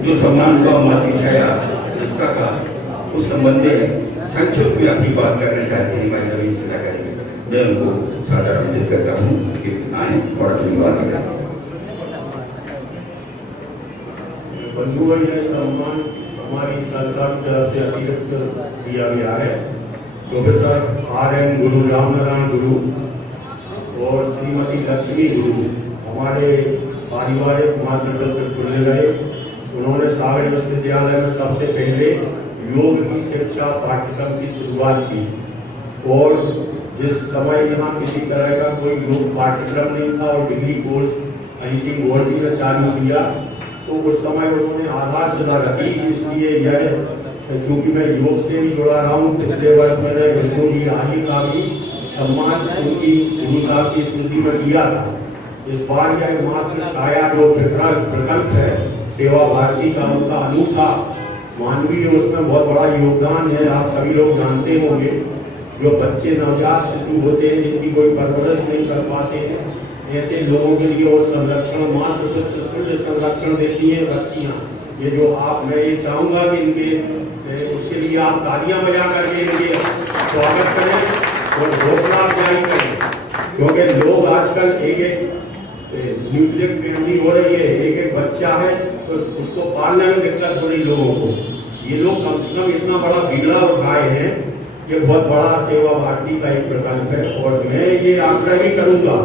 जो सम्मान हुआ मातृ छाया संस्था का, उस संबंध में संक्षिप्त में अपनी बात करना चाहते हैं हमारे नवीन शिलाकारी। मैं उनको सादर आमंत्रित करता हूँ कि आए और अपनी बात करें। बंधुगण, यह सम्मान हमारी संस्था की तरफ से अतिरिक्त दिया गया है। प्रोफेसर आरएन गुरु, रामनारायण गुरु और श्रीमती लक्ष्मी गुरु हमारे पारिवारिक मातृत्व से खुलने गए। उन्होंने सागर विश्वविद्यालय में सबसे पहले योग की शिक्षा पाठ्यक्रम की शुरुआत की और जिस समय यहाँ किसी तरह का कोई योग पाठ्यक्रम नहीं था और डिग्री कोर्स ऐसी गोल्डी में चालू किया, तो उस समय उन्होंने आधारशिला रखी। इसलिए यह, चूंकि मैं योग से भी जुड़ा रहा हूँ, पिछले वर्ष मैंने विष्णु जी आर्य का भी सम्मान उनकी गुरु साहब की स्मृति में किया था। इस बार यह मातृ छाया जो प्रकल्प है सेवा भारती का, उनका अनूठा मानवीय उसमें बहुत बड़ा योगदान है। आप सभी लोग जानते होंगे, जो बच्चे नवजात शिशु होते हैं जिनकी कोई परवरिश नहीं कर पाते हैं, ऐसे लोगों के लिए वो संरक्षण, मातृत्व संरक्षण देती है बच्चियाँ। ये जो आप, मैं ये चाहूँगा कि इनके उसके लिए आप तालियां बजा करके इनके स्वागत करें और घोषणा जारी करें, क्योंकि लोग आजकल एक न्यूक्लियर फैमिली हो रही है, एक बच्चा है तो उसको पालने में दिक्कत हो रही लोगों को। ये लोग कम से कम इतना बड़ा बीड़ा उठाए हैं, ये बहुत बड़ा सेवा भारती का एक प्रकल्प है। और मैं ये आग्रह भी करूंगा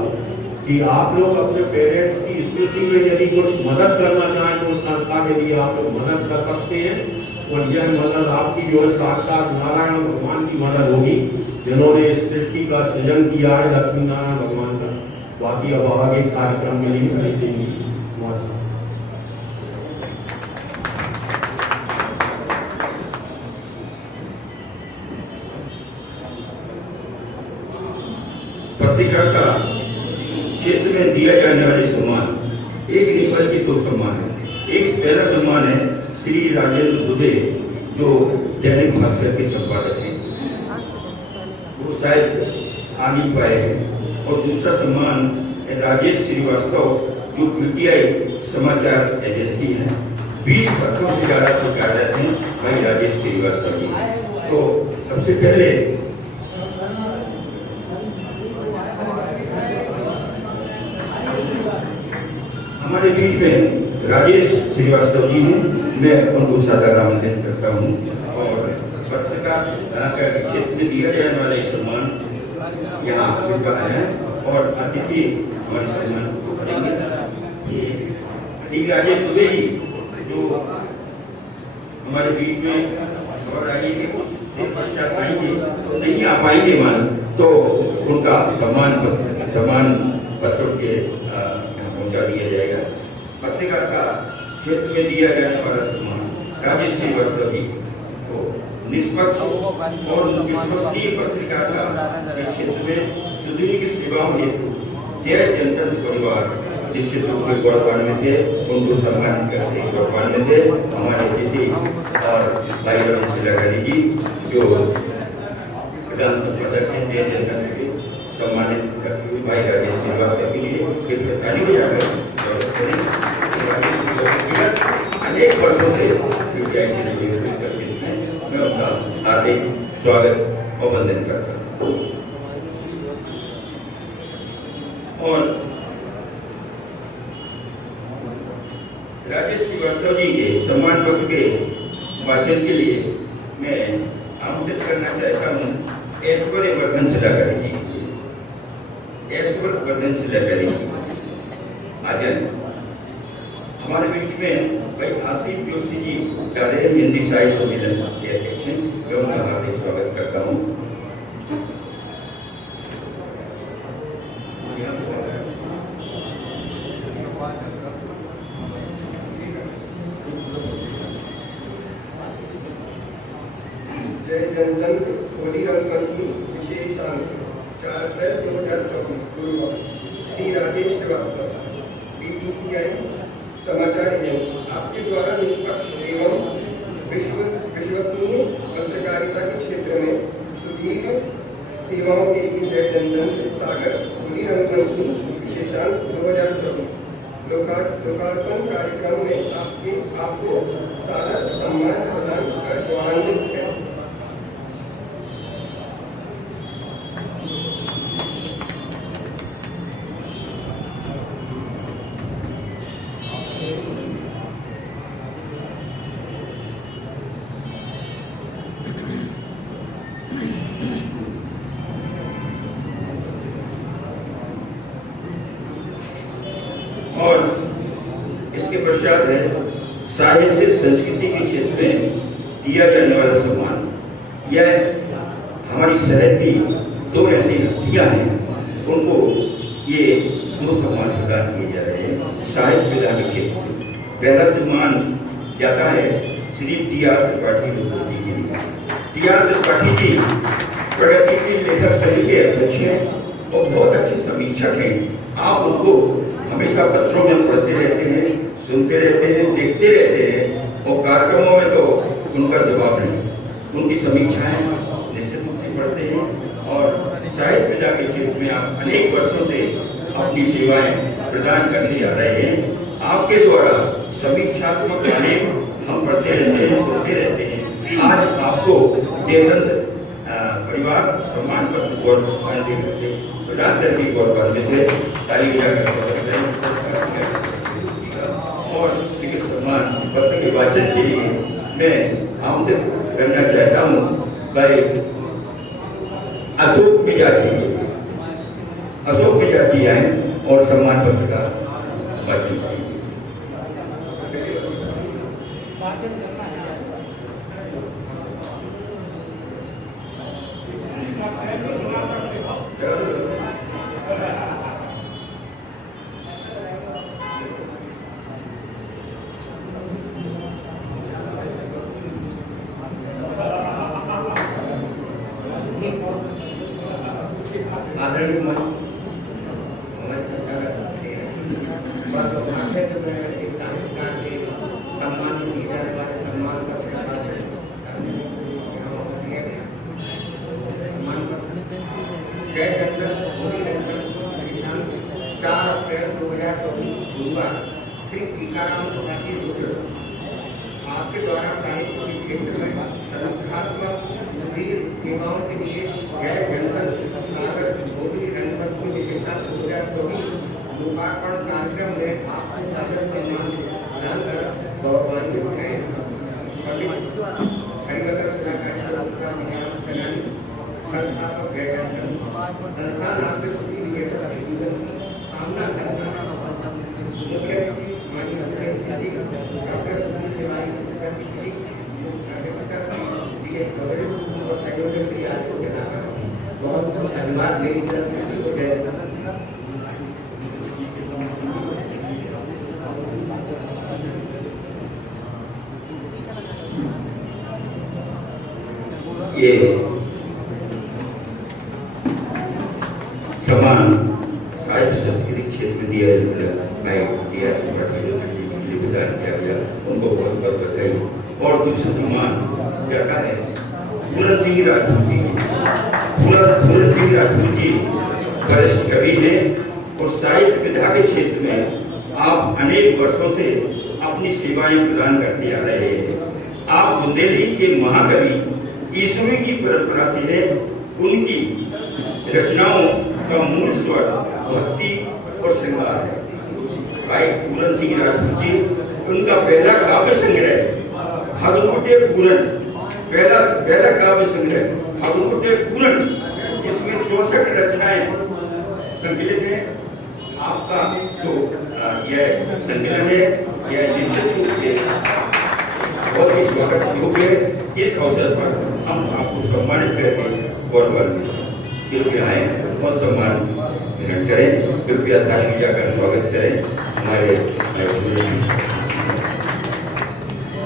कि आप लोग अपने पेरेंट्स की स्मृति में यदि कुछ मदद करना चाहें तो उस संस्था के लिए आप लोग मदद कर सकते हैं। और यह मदद आपकी जो है साक्षात नारायण भगवान की मदद होगी, जिन्होंने इस सृष्टि का सृजन किया है, लक्ष्मी नारायण भगवान का। बाकी अब आगे कार्यक्रम के लिए पत्रिका का क्षेत्र में दिया जाने वाले सम्मान एक नहीं बल्कि 2 सम्मान है। एक पहला सम्मान है श्री राजेंद्र दुबे जो दैनिक भास्कर के संपादक हैं, वो शायद आ नहीं पाए हैं। और दूसरा सम्मान है राजेश श्रीवास्तव जो पीटीआई समाचार एजेंसी है, 20 वर्षों से ज़्यादा कार्यरत हैं भाई राजेश श्रीवास्तव जी। तो सबसे पहले हमारे बीच में राजेश श्रीवास्तव जी हैं, मैं उनको सादर आमंत्रित करता हूँ। और पत्रकार के क्षेत्र में दिया जाने वाला सम्मान यहाँ विद्वान है और अतिथि हमारे सम्मान को करेंगे। ये श्री राजेश दुबे जी जो हमारे बीच में और आइए कि कुछ दिन पश्चात आएंगे तो नहीं आ पाएंगे मान, तो उनका सम्मान पत्र के पहुंचा दिया जाएगा। पत्रिका का क्षेत्र में दिया जाने वाला सम्मान राजेश श्रीवास्तव जी को निष्पक्ष और विश्वसनीय पत्रिका का क्षेत्र में सुदीर्घ सेवाओं हेतु जय जनतंत्र परिवार निश्चित रूप से गौरवान्वित थे, उनको सम्मानित करते गौरवान्वित थे। हमारे अतिथि और भाई रमेश सिलाकारी जी जो प्रधान संपादक हैं जय जनतंत्र के, सम्मानित करते हुए भाई राजेश श्रीवास्तव के लिए ताली बजाकर अनेक वर्षों से पीटीआई से जुड़े हुए करते हैं, मैं उनका हार्दिक स्वागत और वंदन करता हूँ। और राजेश श्रीवास्तव जी के सम्मान पत्र के वाचन के लिए मैं आमंत्रित करना चाहता हूँ ऐश्वर्य वर्धन सिलाकारी जी। ऐश्वर्य वर्धन सिलाकारी जी आजन हमारे बीच में भाई आसिफ जोशी जी जा रहे हैं, हिंदी साहित्य सम्मेलन के अध्यक्ष हैं, मैं उनका हार्दिक स्वागत करता हूँ। जय जनतंत्र होली रंगपंचमी विशेषांक 4 अप्रैल 2024 गुरुवार श्री राजेश श्रीवास्तव बीटीसीआई समाचार एजेंसी आपके द्वारा निष्पक्ष एवं विश्वसनीय पत्रकारिता के क्षेत्र में सुदीर्घ सेवाओं के लिए जय जनतंत्र सागर होली रंगपंचमी विशेषांक 2024 लोकार्पण कार्यक्रम में आपको सादर सम्मान प्रदान कर गौरवान्वित है। और इसके पश्चात है साहित्य संस्कृति के क्षेत्र में दिया जाने वाला सम्मान। यह हमारी शहर की 2 ऐसी हस्तियां हैं, उनको ये 2 सम्मान प्रदान किए जा रहे हैं साहित्य विधा के क्षेत्र में। पहला सम्मान जाता है श्री टी.आर. त्रिपाठी जी के लिए। टी.आर. त्रिपाठी जी प्रगतिशील लेखक समिति के अध्यक्ष हैं और बहुत अच्छे समीक्षक हैं। आप उनको हमेशा पत्रों में पढ़ते रहते हैं, सुनते रहते हैं, देखते रहते हैं और कार्यक्रमों में तो उनका जवाब नहीं। उनकी समीक्षाएं निश्चित रूप से पढ़ते हैं और साहित्य विधा के क्षेत्र में आप अनेक वर्षों से अपनी सेवाएं प्रदान करने जा रहे हैं। आपके द्वारा समीक्षात्मक अनेक हम पढ़ते रहते हैं, सुनते रहते हैं। आज आपको जयतंत्र परिवार सम्मान पत्र प्रदान करके गौरवान्वित है। ताली बजाकर और एक सम्मान पत्र के वाचन के लिए मैं आमंत्रित करना चाहता हूँ भाई अशोक मिजाती आए और सम्मान पत्र का वाचन करेंगे। आदरणीय संग्राम के रुद्र, आपके द्वारा साहित्य के क्षेत्र में संरक्षात्मक वीर सेवाओं के लिए जय जंगल सागर गोदी रंगमंच में विशेषज्ञ 2024 लोकार्पण कार्यक्रम में आपको सादर सम्मान जानकर गौरवान्वित हैं। पंडित हरिवल्लभ शिलाकारी सेनानी संस्थापक जय जंगल संस्थान आपके सुधीर निवेशक के जीवन की कामना करता है। मुख्य अतिथि माननीय मुख्यमंत्री डॉक्टर सुशील तिवारी की सभापति और सहयोगी श्री आदित्य सेना का बहुत बहुत धन्यवाद। मेरी तरफ से सभी को जय जगन्नाथ। ये सम्मान साहित्य संस्कृति क्षेत्र में दिया प्रदान किया गया, उनको बहुत बहुत बधाई। और दूसरा सम्मान जाता है पूरन सिंह राजपूत जी की। पूरन सिंह राजपूत जी वरिष्ठ कवि हैं और साहित्य विधा के क्षेत्र में आप अनेक वर्षों से अपनी सेवाएं प्रदान करते आ रहे हैं। आप बुंदेली के महाकवि ईश्वरी की परंपरा से है। उनकी रचनाओं का मूल स्वर भक्ति और श्रृंगार है। भाई पूरन सिंह राजपूत जी, उनका पहला काव्य संग्रह फागुनकोटे पूरन, पहला काव्य संग्रह फागुनकोटे पूरन, जिसमें 64 रचनाएं संकलित हैं। आपका जो यह संकलन है यह निश्चित रूप से बहुत ही स्वागत योग्य है। इस अवसर पर हम आपको सम्मानित करके गौरवान्वित हैं। कृपया आए और सम्मान ग्रहण करें। कृपया ताली बजाकर स्वागत करें हमारे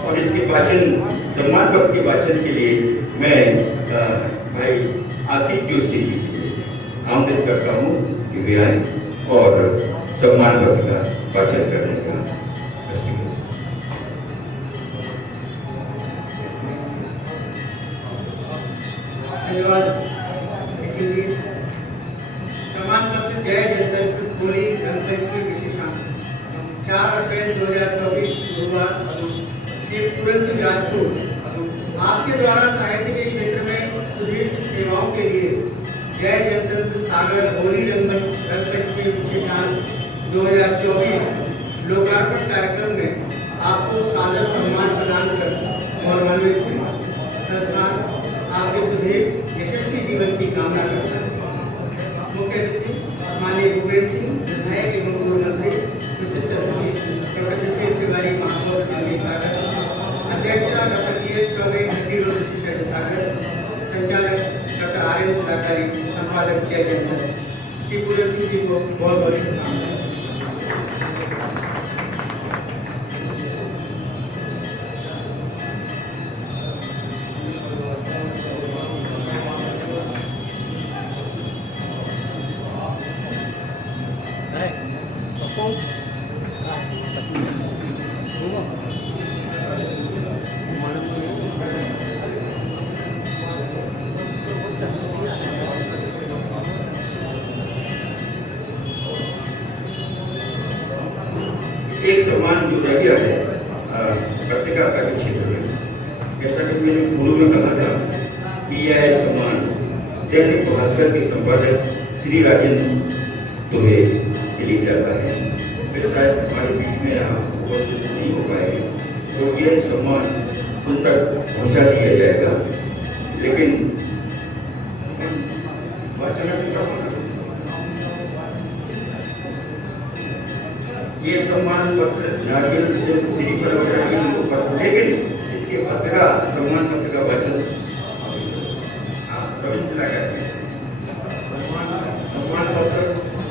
और इसके वाचन सम्मान पत्र के वाचन के लिए मैं भाई आसिफ जोशी जी के लिए आमंत्रित करता हूँ कि वे आए और सम्मान पत्र का वाचन करने का धन्यवाद। इसीलिए सम्मान पत्र जय जंतंत्र होली रंगपंचमी विशेषांक 4 अप्रैल 2024 गुरुवार श्री पूरन सिंह राजपूत, आपके द्वारा साहित्य के क्षेत्र में सुदीर्घ सेवाओं के लिए जय जंतंत्र सागर होली रंगपंचमी विशेषांक 2024 लोकार्पण कार्यक्रम में आपको सादर सम्मान प्रदान कर गौरवान्वित हैं। संस्थान आपके सुदीर्घ यशस्वी जीवन की कामना करता है। मुख्य अतिथि माननीय भूपेन्द्र सिंह, विधायक एवं पूर्व मंत्री, विशिष्ट अतिथि डॉक्टर सुशील तिवारी महापौर दिल्ली सागर, अध्यक्षता डॉक्टर जी.एस. चौबे सागर, संचालक डॉक्टर आर.एन. शिलाकारी, संपादक जय जंगल। श्री पूरन सिंह जी को बहुत बहुत शुभकामनाएं। एक सम्मान जो रह गया है पत्रकारिता के क्षेत्र में, जैसा कि मैंने पूर्व में कहा था कि यह सम्मान दैनिक भास्कर के संपादक श्री राजेंद्र दुबे के लिए जाता है। फिर शायद हमारे बीच में यहाँ उपस्थित नहीं हो पाएंगे, तो यह सम्मान उन तक पहुँचा दिया जाएगा। लेकिन ये सम्मान पत्र नारियल से श्री परवराई को पत्र, लेकिन इसके पत्र का सम्मान पत्र का वचन आप प्रवीण करते हैं। सम्मान पत्र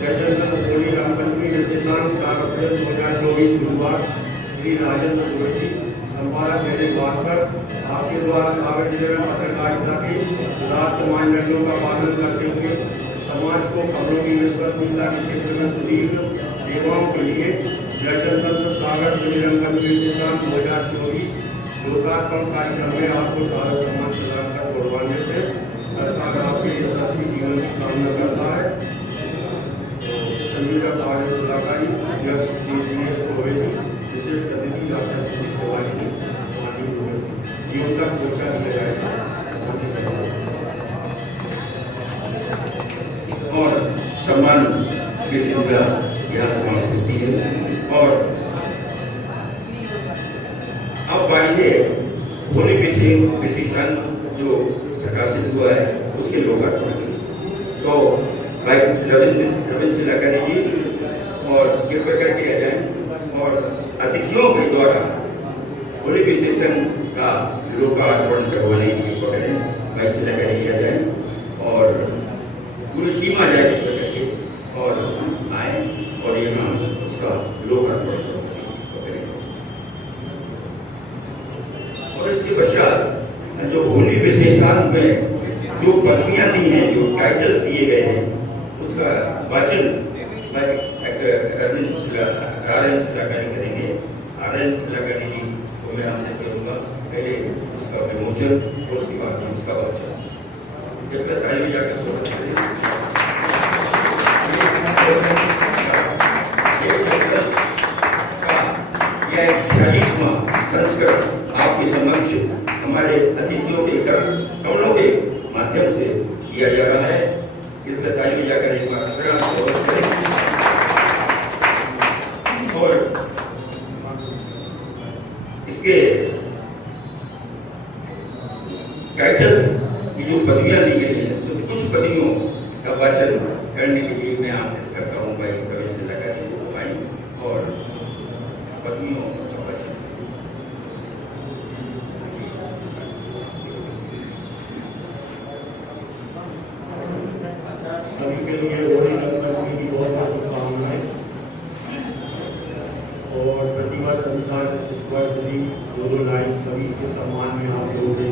जय जंगल होली रंगपंचमी विशेषांक 4 अप्रैल 2024 गुरुवार श्री राजेंद्र दुबे जी, संपादक दैनिक भास्कर, आपके द्वारा सागर जिले में पत्रकारिता के रात मानदंडों का पालन करते हुए समाज को खबरों की विश्वसनीयता के क्षेत्र में सुदीर्घ सेवाओं के लिए जय जंतंत्र सागर होली रंगपंचमी विशेषांक 2024 लोकार्पण कार्यक्रम में आपको सारा सम्मान प्रदान कर गौरवान्वित है। सरकार आपके यशस्वी जीवन की कामना करता है। संयोजक आर.एन. शिलाकारी, अध्यक्ष श्री जी.एस. चौबे जी, विशिष्ट अतिथि डॉक्टर सुजीत तिवारी जी उनका पुरस्कार दिया जाएगा। और सम्मान की श्रृंखला यहाँ समाप्त होती है। और अब बारी है होली विशेषण जो प्रकाशित हुआ है उसके लोकार्पण की। तो भाई रविंद्र सिलाकरी जी और कृपया करके आ जाए और अतिथियों के द्वारा होली विशेषण का लोकार्पण करवाने की कृपा करें। भाई सिलाकरी जी आ जाए और पूरी टीम आ जाए करके और आए और यहाँ उसका लोकार्पण करें। और इसके पश्चात जो होली विशेषांक में जो पदवियां दी हैं, जो टाइटल्स दिए गए हैं, उसका वाचन अरविंद सिलाकरी करेंगे। अरविंद सिलाकरी जी को मैं आपसे करूँगा पहले उसका विमोचन और उसके बाद उसका वाचन। जब तक ताली जाकर स्वागत करें। यह 46वां संस्करण आपके समक्ष हमारे अतिथियों के कमलों के माध्यम से किया जा रहा है। कृपया ताली जाकर एक बार स्वागत करें। और इसके टाइटल्स की जो पदवियां दी गई हैं, तो कुछ पदवियों का वाचन करने के लिए मैं आपसे करता हूँ भाई रविंद्र सिलाकरी जी को भाई और पदवियों का वाचन। सभी के लिए होली रंगपंचमी की बहुत बहुत शुभकामनाएं। और प्रतिवर्ष अनुसार इस वर्ष भी दो लाइन सभी के सम्मान में आप लोगों से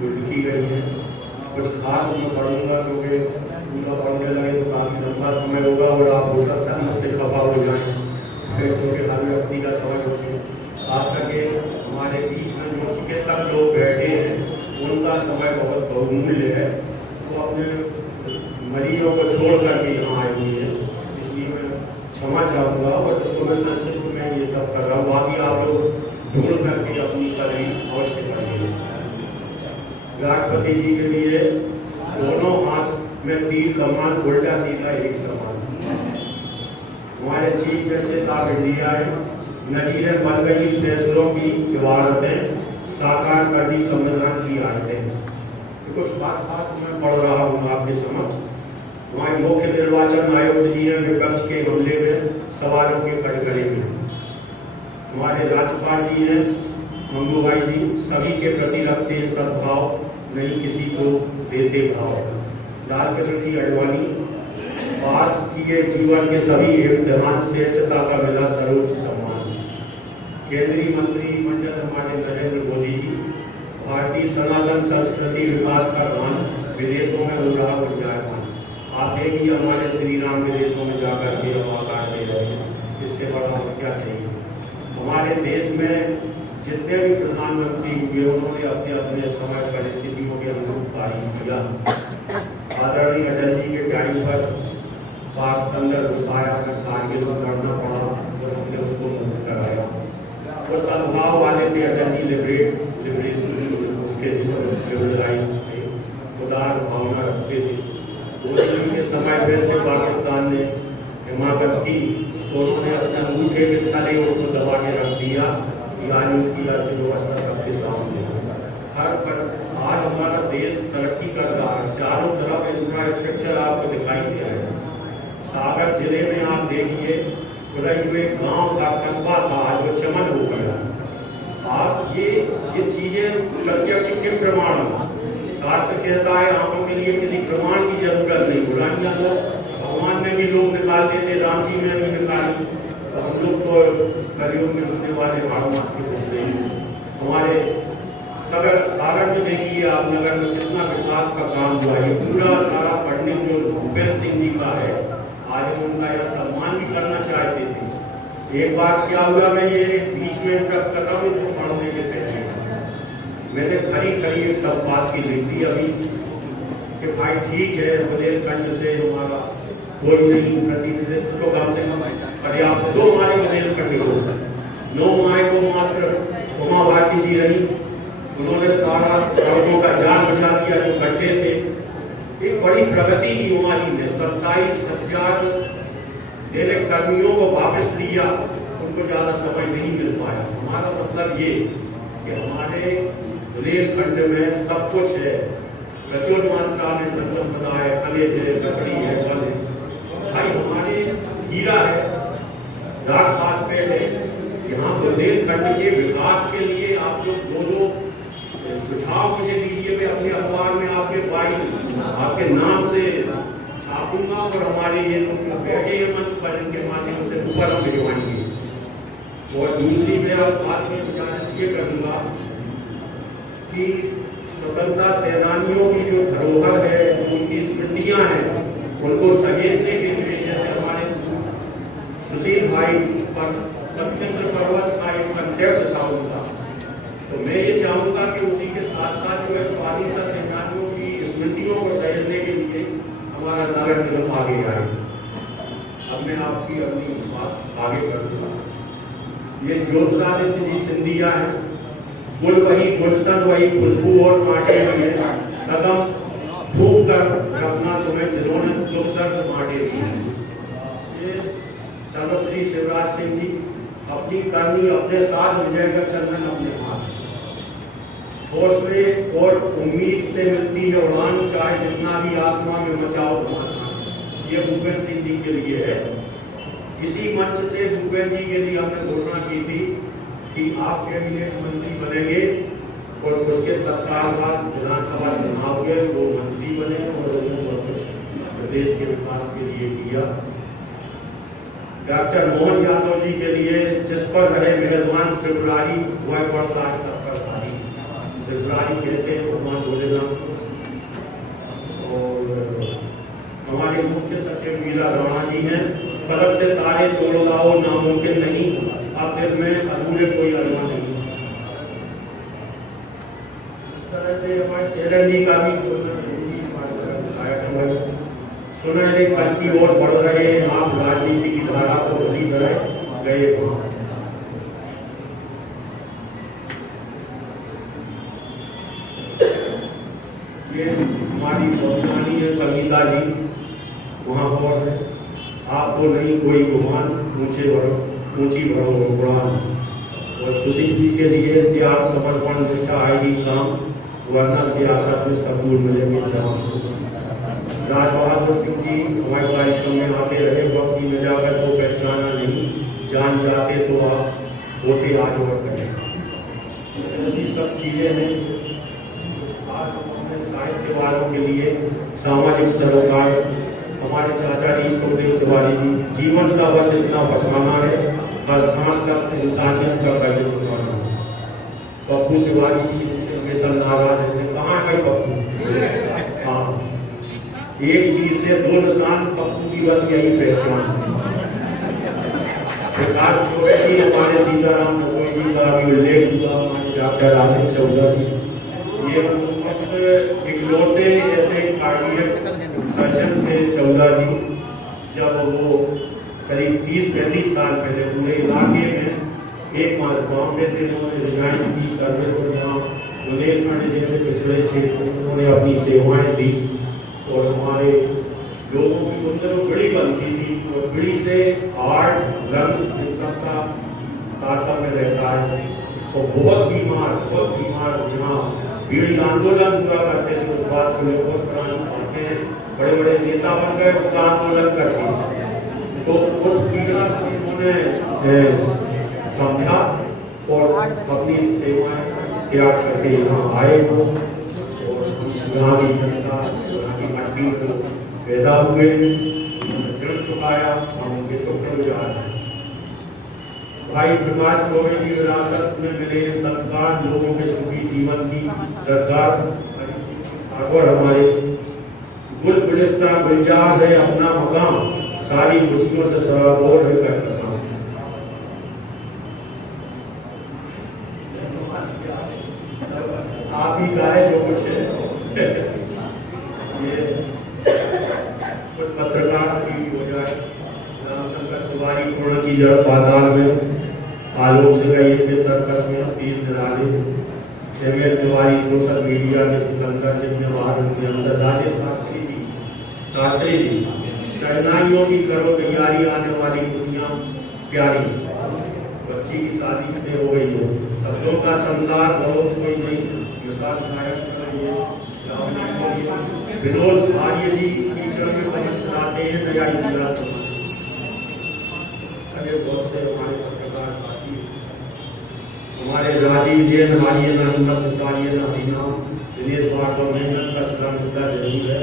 जो लिखी गई है। कुछ खास मैं पढ़ूंगा क्योंकि पूरा पढ़ने लगे तो काफ़ी लंबा समय होगा और आप हो सकता है मुझसे खफा हो जाएं, क्योंकि हर व्यक्ति का समय होती है। खास करके हमारे बीच में जो चिकित्सक लोग बैठे हैं उनका समय बहुत बहुमूल्य है। वो अपने मरीजों को छोड़ करके यहाँ आए हुए हैं, इसलिए मैं क्षमा चाहूँगा। और इसको मैं संक्षिप्त में ये सब कर रहा हूँ, बाकी आप लोग ढूंढ करके अपनी पदवी अवश्य करेंगे। राष्ट्रपति जी के लिए दोनों हाथ में तीर कमान उल्टा सीधा एक समान। हमारे चीफ जस्टिस ऑफ इंडिया है, नजीरें बन गई फैसलों की इबारतें, साकार कर दी संविधान की आयतें। कुछ खास मैं पढ़ रहा हूँ आपके समक्ष। हमारे मुख्य निर्वाचन आयोग जी हैं विपक्ष के हमले में सवालों के कटघरे में। हमारे राज्यपाल जी हैं मंगूभाई जी, सभी के प्रति रखते हैं सद्भाव, नहीं किसी को देते भाव। लाल कृष्ण की अडवाणी, पास किए जीवन के सभी इम्तिहान, श्रेष्ठता का मिला सर्वोच्च सम्मान। केंद्रीय मंत्रिमंडल हमारे नरेंद्र मोदी जी, भारतीय सनातन संस्कृति विकास का ध्यान विदेशों में हो रहा गुंजायमान। आप देखिए हमारे श्री राम विदेशों में जाकर के अवतार दे रहे हैं, इससे बड़ा और क्या चाहिए। हमारे देश में जितने भी प्रधानमंत्री हुए उन्होंने अपने अपने समय परिस्थितियों के अनुरूप कार्य किया। आदरणीय अटल जी के टाइम पर पाक अंदर घुसाया, कारगिल में लड़ना पड़ा और हमने उसको मुक्त कराया। वो सद्भाव वाले थे अटल जी, लिबरेट उसके उदार भावना रखते थे। मोदी के समय फिर से पाकिस्तान ने हिमाकत की तो उन्होंने अपने अंगूठे के तले उसको दबा के रख दिया कि आज उसकी अर्थव्यवस्था सबके सामने है। हर पर आज हमारा देश तरक्की कर रहा है, चारों तरफ इंफ्रास्ट्रक्चर आपको दिखाई दे रहा है। सागर जिले में आप देखिए खुले हुए गांव का कस्बा था, आज वो चमन हो गया। आप ये चीजें प्रत्यक्ष के प्रमाण, शास्त्र कहता है आंखों के लिए किसी प्रमाण की जरूरत नहीं। बुराइयां तो भगवान में भी लोग निकालते थे, राम जी में भी निकाली, तो हम लोग तो कलयुग में होने वाले बारह मास के होते हैं। हमारे सागर में देखिए आप नगर में कितना विकास का काम हुआ है। पूरा सारा फंडिंग जो भूपेंद्र सिंह जी का है, आज हम उनका यह सम्मान भी करना चाहते थे। एक बार क्या हुआ, मैं ये बीच में इंटरप्ट कर रहा हूँ तो पढ़ने के पहले मैंने खड़ी एक सब बात की लिख दी अभी कि भाई ठीक है बुंदेलखंड से हमारा कोई नहीं प्रतिनिधित्व तो कम से कम पर्याप्त दो हमारे बुंदेलखंड को 9 मई को मात्र उमा भारती जी रही, उन्होंने सारा सड़कों का जाल बिछा दिया जो खड्डे थे। एक बड़ी प्रगति की उमा जी ने 27,000 दैनिक कर्मियों को वापस लिया, उनको ज्यादा समय नहीं मिल पाया। हमारा मतलब ये कि हमारे बुंदेलखंड में सब कुछ है, प्रचुर मात्रा में धन संपदा है, खनिज है, लकड़ी है, फल है, भाई हमारे हीरा है, राख फास्फेट है। यहाँ बुंदेलखंड के विकास के लिए आप जो दो सुझाव मुझे दीजिए, मैं अपने अखबार में आपके आपके नाम से छापूंगा और हमारे ये लोग बैठे हैं मंच पर, इनके माध्यम से ऊपर हम भिजवाएंगे। और दूसरी मेरा बात में गुजारिश ये करूँगा कि स्वतंत्रता सेनानियों की जो धरोहर है, उनकी स्मृतियाँ हैं, उनको सहेजने के लिए जैसे हमारे सुशील भाई पर पथचंद्र पर्वत का एक कंसेप्ट था उनका, तो मैं ये चाहूँगा कि उसी के साथ साथ जो है स्वाधीनता सेनानियों की स्मृतियों को सहेजने के लिए हमारा नगर निगम आगे आए। अब मैं आपकी अपनी बात आगे करूँगा। ये ज्योतिरादित्य जी सिंधिया है, गुल वही, गुलशन वही, खुशबू और कांटे भी है, कदम फूक कर रखना तुम्हें जिन्होंने दुख दर्द बांटे दिए। ये सर्वश्री शिवराज सिंह जी, अपनी करनी अपने साथ, विजय का चंदन अपने हाथ। हौसले और उम्मीद से मिलती है उड़ान, चाहे जितना भी आसमान में मचाओ धमाका। ये भूपेंद्र सिंह जी के लिए है। इसी मंच से भूपेंद्र जी के लिए हमने घोषणा की थी कि आप कैबिनेट मंत्री बनेंगे और उसके तत्काल बाद विधानसभा चुनाव के वो मंत्री बने और उन्होंने प्रदेश के विकास के लिए किया। डॉक्टर मोहन यादव जी के लिए जिस पर रहे मेहरबान त्रिपुरारी, वह पड़ता है सब पर भारी। त्रिपुरारी कहते हैं भगवान भोलेनाथ। और हमारे मुख्य सचिव मीरा राणा जी हैं, फलक से तारे तोड़ लाओ नामुमकिन नहीं, अब दिल में अधूरे कोई अरमान नहीं। इस तरह से हमारे शेरन जी का भी कार्यक्रम है। सुनहरे कल की ओर बढ़ रहे हैं आप, राजनीति की धारा को भली तरह गए वहां। ये हमारी बदनामी है संगीता जी, वहाँ पर है आपको नहीं कोई गुमान, ऊंची बढ़ो उड़ान। और सुशील जी के लिए त्याग समर्पण निष्ठा आएगी काम, वरना सियासत में सबूत मिलेंगे जाम। राज बहादुर सिंह जी हमारे कार्यक्रम में आते रहे, वक्त की नजाकत को पहचाना नहीं, जान जाते तो आप होते आज और करें। ऐसी सब चीजें हैं। आज हम अपने साहित्य वालों के लिए सामाजिक सरोकार, हमारे चाचा जी सुखदेव तिवारी जी, जीवन का बस इतना फसाना है, हर सांस तक इंसानियत का कर्ज चुकाना है। पप्पू तिवारी जी हमेशा नाराज रहते, कहाँ गए पप्पू? हाँ, एक तीर से दो निशान, पप्पू की बस यही पहचान है। प्रकाश चौबे जी हमारे सीताराम रसोई जी का भी उल्लेख हुआ, डॉक्टर राजेंद्र चौधरी जी, ये उस वक्त इकलौते ऐसे कार्डियक सर्जन थे चौधरी जी, जब वो करीब 30-35 साल पहले पूरे इलाके में एक मास बॉम्बे से उन्होंने रिजाइन की सर्विस और यहाँ बुंदेलखंड जैसे पिछड़े क्षेत्र में उन्होंने अपनी सेवाएं दी। और हमारे लोगों की उनमें तो बड़ी बनती थी, और बड़ी से हार्ट, लंग्स इन सब का तारतम्य रहता है। और बहुत बीमार जहाँ बीड़ी आंदोलन पूरा करते थे, उस बात को लेकर प्राण पाते हैं, बड़े बड़े नेता बन गए उसका आंदोलन करके। तो उस पीड़ा को उन्होंने समझा और अपनी सेवाएं त्याग करके यहाँ आए हो, और यहाँ की जनता, यहाँ की मट्टी को पैदा हुए, जड़ चुकाया, हम उनके शुक्रगुजार हैं। भाई प्रकाश चौबे की विरासत में मिले संस्कार लोगों के सुखी जीवन की दरकार। ठाकुर हमारे गुल गुलिस्ता गुलजार है अपना मकाम, सारी खुशियों से सराबोर है कर आप ही गाए जो कुछ है। ये कुछ पत्रकार की हो जाए, रामशंकर तिवारी पूर्ण की जड़ पाताल में आलोक से गए थे तर्कस में तीर निराले एमएल तिवारी सोशल मीडिया के सिकंदर जिनमें भारत के अंदर राजेश शास्त्री जी शहनाइयों की करो तैयारी आने वाली दुनिया प्यारी बच्ची की शादी में हो गई है शब्दों का संसार बहुत कोई नहीं मिसाल शायद विनोद आर्य जी टीचर में बनाते हैं नया इतिहास अरे बहुत से हमारे पत्रकार साथी हमारे राजीव जैन हारिए ना हिम्मत सारिए ना दीना दिनेश भार्गव मेहनत का श्रम मुद्दा जरूर है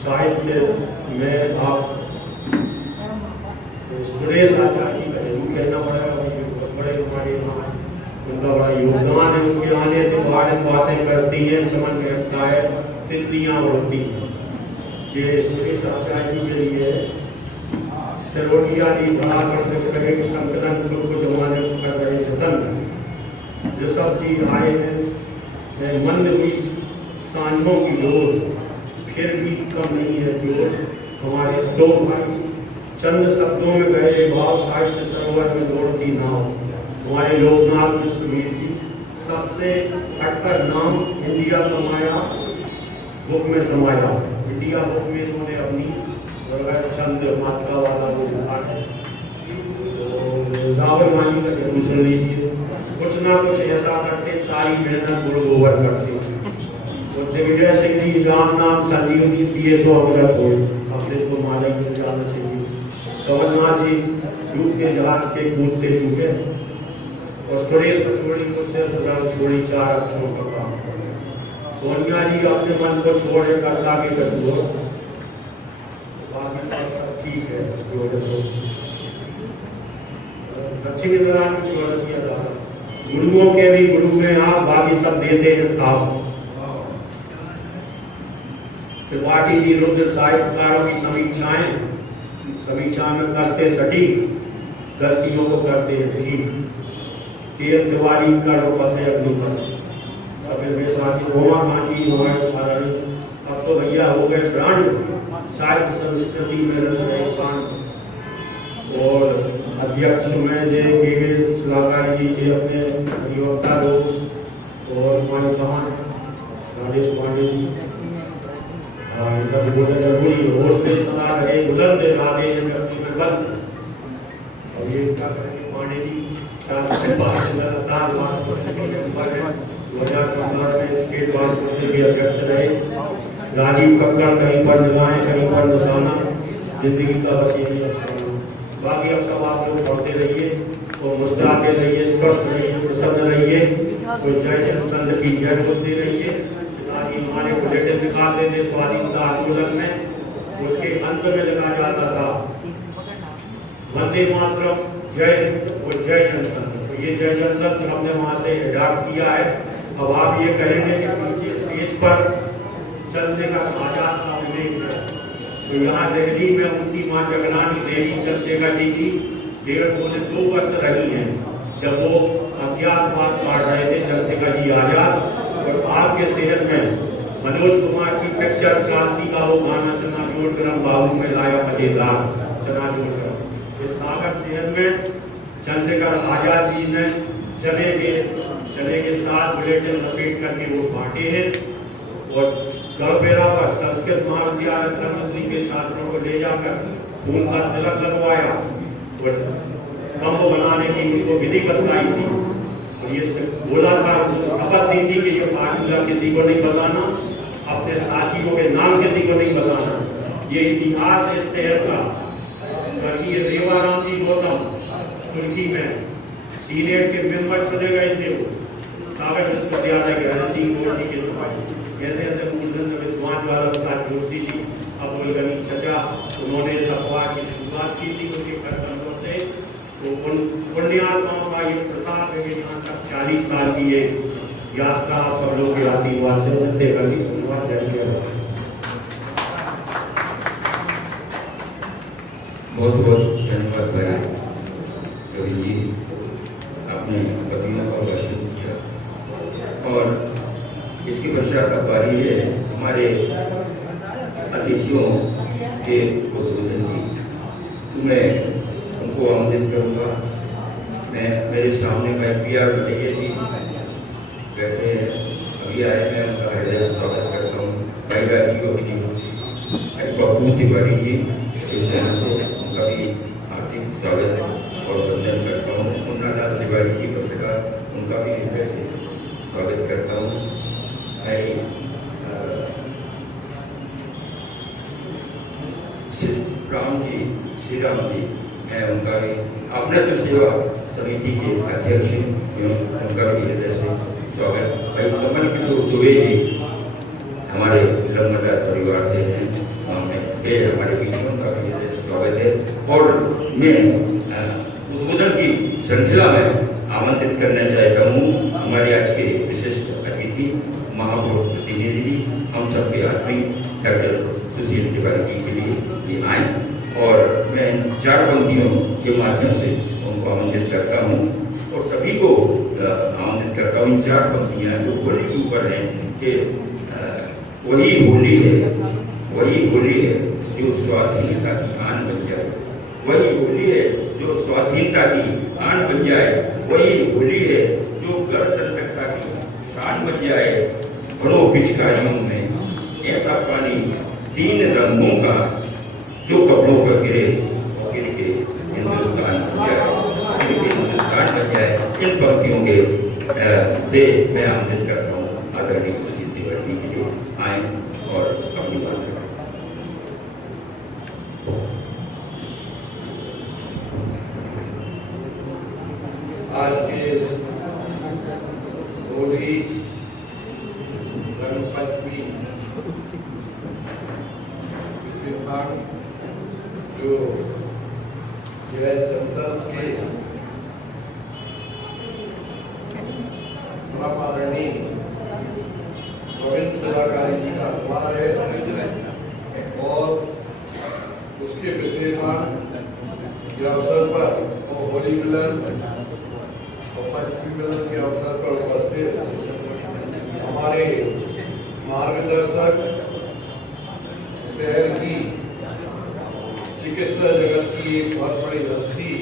साहित्य में आप सुरेश आचार्य जी का जरूर कहना पड़ेगा बहुत बड़े हमारे यहाँ उनका बड़ा योगदान है उनके आने से बातें करती हैं समझ में रखता है तितलियाँ उड़ती हैं ये सुरेश आचार्य जी के लिए सरोटिया जी बड़ा करते कहे कि संकलन को जमाने कर रहे जतन जो सब जी आए हैं मंद हुई सांझों की डोर फिर भी कम नहीं है जोर हमारे दो भाई चंद शब्दों में गए भाव साहित्य सरोवर में दौड़ती नाव हमारे लोकनाथ विश्ववीर जी सबसे हटकर नाम इंडिया कमाया बुक में समाया इंडिया बुक में इन्होंने अपनी छंद मात्रा वाला वो लिखा है तो रावल मानी का जरूर सुन लीजिए कुछ ना कुछ ऐसा करते सारी मेहनत गुड़ गोबर करते तो दिग्विजय सिंह जी राम नाम संजीवनी PSO अमृत हो अपने को मालिक को जान चाहिए कमलनाथ जी युग के जहाज के कूदते चुके और सुरेश पटोरी को सिर्फ रंग छोड़ी 4 अक्षरों का काम सोनिया जी अपने मन को छोड़े करता के कसूर ठीक है जो दक्षिण दौरान की चौरसिया द्वारा गुरुओं के भी गुरु में आप बाकी सब देते हैं ताप त्रिपाठी जी रुद्र साहित्यकारों की समीक्षा में करते सटीक गलतियों को करते हैं ठीक केर तिवारी करो पते अपनी पर फिर वे साथी रोमा कांटी हमारे अब तो भैया हो गए ब्रांड साहित्य संस्कृति में रच रहे कांड और अध्यक्ष में जे के सलाहकार जी के अपने अधिवक्ता लोग और हमारे महान राजेश पांडे जी जरूरी होश में सदा रहे बुलंद राधे व्यक्ति में बंद और ये क्या करेंगे पांडे जी 2015 में स्टेट बार काउंसिल के अध्यक्ष रहे राजीव कक्कड़ कहीं पर निगाहें कहीं पर निशाना जिंदगी का बस यही अफसाना बाकी अब सब आप लोग पढ़ते रहिए और मुस्कुराते रहिए स्वस्थ रहिए प्रसन्न रहिए और जय जनतंत्र की जय बोलते रहिए ताकि हमारे बुलेटिन निकालते थे स्वाधीनता आंदोलन में उसके अंत में लिखा जाता था वंदे मातरम जय और जय जनतंत्र तो ये जय जनतंत्र हमने वहाँ से अडॉप्ट किया है अब आप ये कहेंगे कि पीछे पेज पर चंद्रशेखर आजाद का उल्लेख है तो यहाँ दिल्ली में उनकी माँ जगनानी देवी चंद्रशेखर जी की 1.5 वर्ष रही हैं जब वो अज्ञातवास काट रहे थे चंद्रशेखर जी आजाद और आपके शहर में मनोज कुमार की पिक्चर क्रांति का वो गाना चना जोड़ कर बाबू में लाया मजेदार चना जोड़ कर इस सागर शहर में चंद्रशेखर आजाद जी ने चने के साथ बुलेटिन लपेट करके वो बांटे हैं और गढ़पेरा पर संस्कृत महाविद्यालय धर्मश्री के छात्रों को ले जाकर फूल का तिलक लगवाया और बम बनाने की उनको विधि बताई थी और ये बोला था शपथ दी थी कि ये फार्मूला किसी को नहीं बताना अपने साथियों के नाम किसी को नहीं बताना ये इतिहास है इस शहर का स्वर्गीय रेवाराम जी गौतम तुर्की में सीनेट के मेंबर चुने गए थे सागर विश्वविद्यालय के हरसिंह गोटी के समय ऐसे ऐसे मूलधन विद्वान वाला जोशी जी अब्दुल गनी चचा उन्होंने सभा की शुरुआत की थी उनके कर्तव्यों से तो उन पुण्यात्माओं का ये प्रताप है कि यहाँ तक 40 साल की ये यात्रा आप सब लोग के आशीर्वाद से उन्नति कर दी धन्यवाद जय बहुत बहुत धन्यवाद भाई कवि जी आपने प्रतिमा का भाषण किया और इसके पश्चात अब बारी है हमारे अतिथियों के उद्बोधन की मैं उनको आमंत्रित करूँगा। मेरे सामने मैं PR भैया जी बैठे हैं, अभी आए, मैं उनका हृदय स्वागत करता हूँ। महिला जी को भी बबू तिवारी जी शिवसेना से, उनका भी हार्दिक स्वागत और वंदन करता हूँ। मुन्नालाल तिवारी जी पत्रकार, उनका भी हृदय से स्वागत करता हूँ। मैं श्री राम जी, मैं उनका भी अपने सेवा समिति के अध्यक्ष एवं उनका भी हृदय से स्वागत। भाई कमल किशोर दुबे जी हमारे लंगोटा परिवार से हैं, हमारे बीच में उनका भी हृदय से स्वागत है। और मैं उद्बोधन की श्रृंखला में आमंत्रित करना चाहता हूँ हमारे आज के विशिष्ट अतिथि महापौर प्रतिनिधि, हम सबके आदमी डॉक्टर सुशील तिवारी जी के लिए ये आए, और मैं 4 पंक्तियों के माध्यम से उनको आमंत्रित करता हूँ और सभी को आमंत्रित करता हूँ। 4 पंक्तियाँ जो होली के ऊपर हैं कि वही होली है जो स्वाधीनता की आन बन जाए, वही होली है जो स्वाधीनता की आन बन जाए, वही होली है जो गणतंत्रता की शान बन जाए। बड़ों पिचकारियों में ऐसा पानी 3 रंगों का जो कपड़ों पर गिरे और गिर के हिंदुस्तान बन जाए। इन पंक्तियों के से मैं आमंत्रित करता हूँ आदरणीय सुशील तिवारी जी के लिए आए और अपनी बात करें। आज के इस होली रंग पंचमी जो यह जनतंत्र के आदरणीय गोविंद सलाहकारी जी का द्वार है, और उसके विशेषण के अवसर पर और होली मिलन और पंचमी मिलन के अवसर पर उपस्थित हमारे मार्गदर्शक, शहर की चिकित्सा जगत की एक बहुत बड़ी हस्ती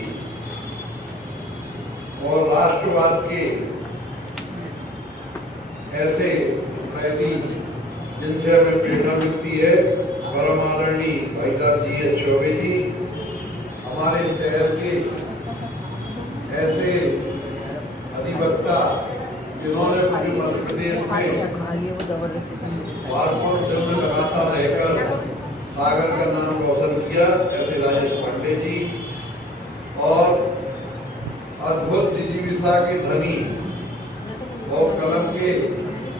और राष्ट्रवाद के ऐसे प्रेमी जिनसे हमें प्रेरणा मिलती है, परम आदरणीय भाई साहब GH चौबे जी, हमारे शहर के ऐसे अधिवक्ता जिन्होंने पूरे मध्य प्रदेश में वारपोर में लगातार रहकर सागर का नाम रोशन किया, ऐसे राजेश पांडे जी, और अद्भुत जिजीविका के धनी और कलम के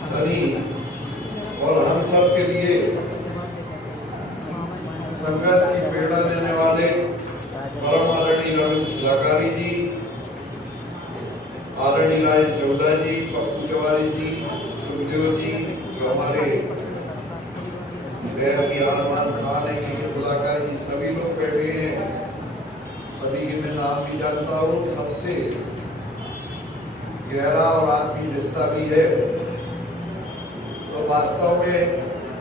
धनी और हम सब के लिए संघर्ष की प्रेरणा देने वाले परम आदरणीय रविंद्र सलाहकारी जी, आदरणीय राजेश चौधा जी, पप्पू तिवारी जी, सुखदेव जी, जो हमारे शहर की आलमान खान है कि सलाहकार जी, सभी लोग बैठे हैं, सभी के मैं नाम भी जानता हूँ। सबसे गहरा और आत्मीय रिश्ता भी है। तो वास्तव में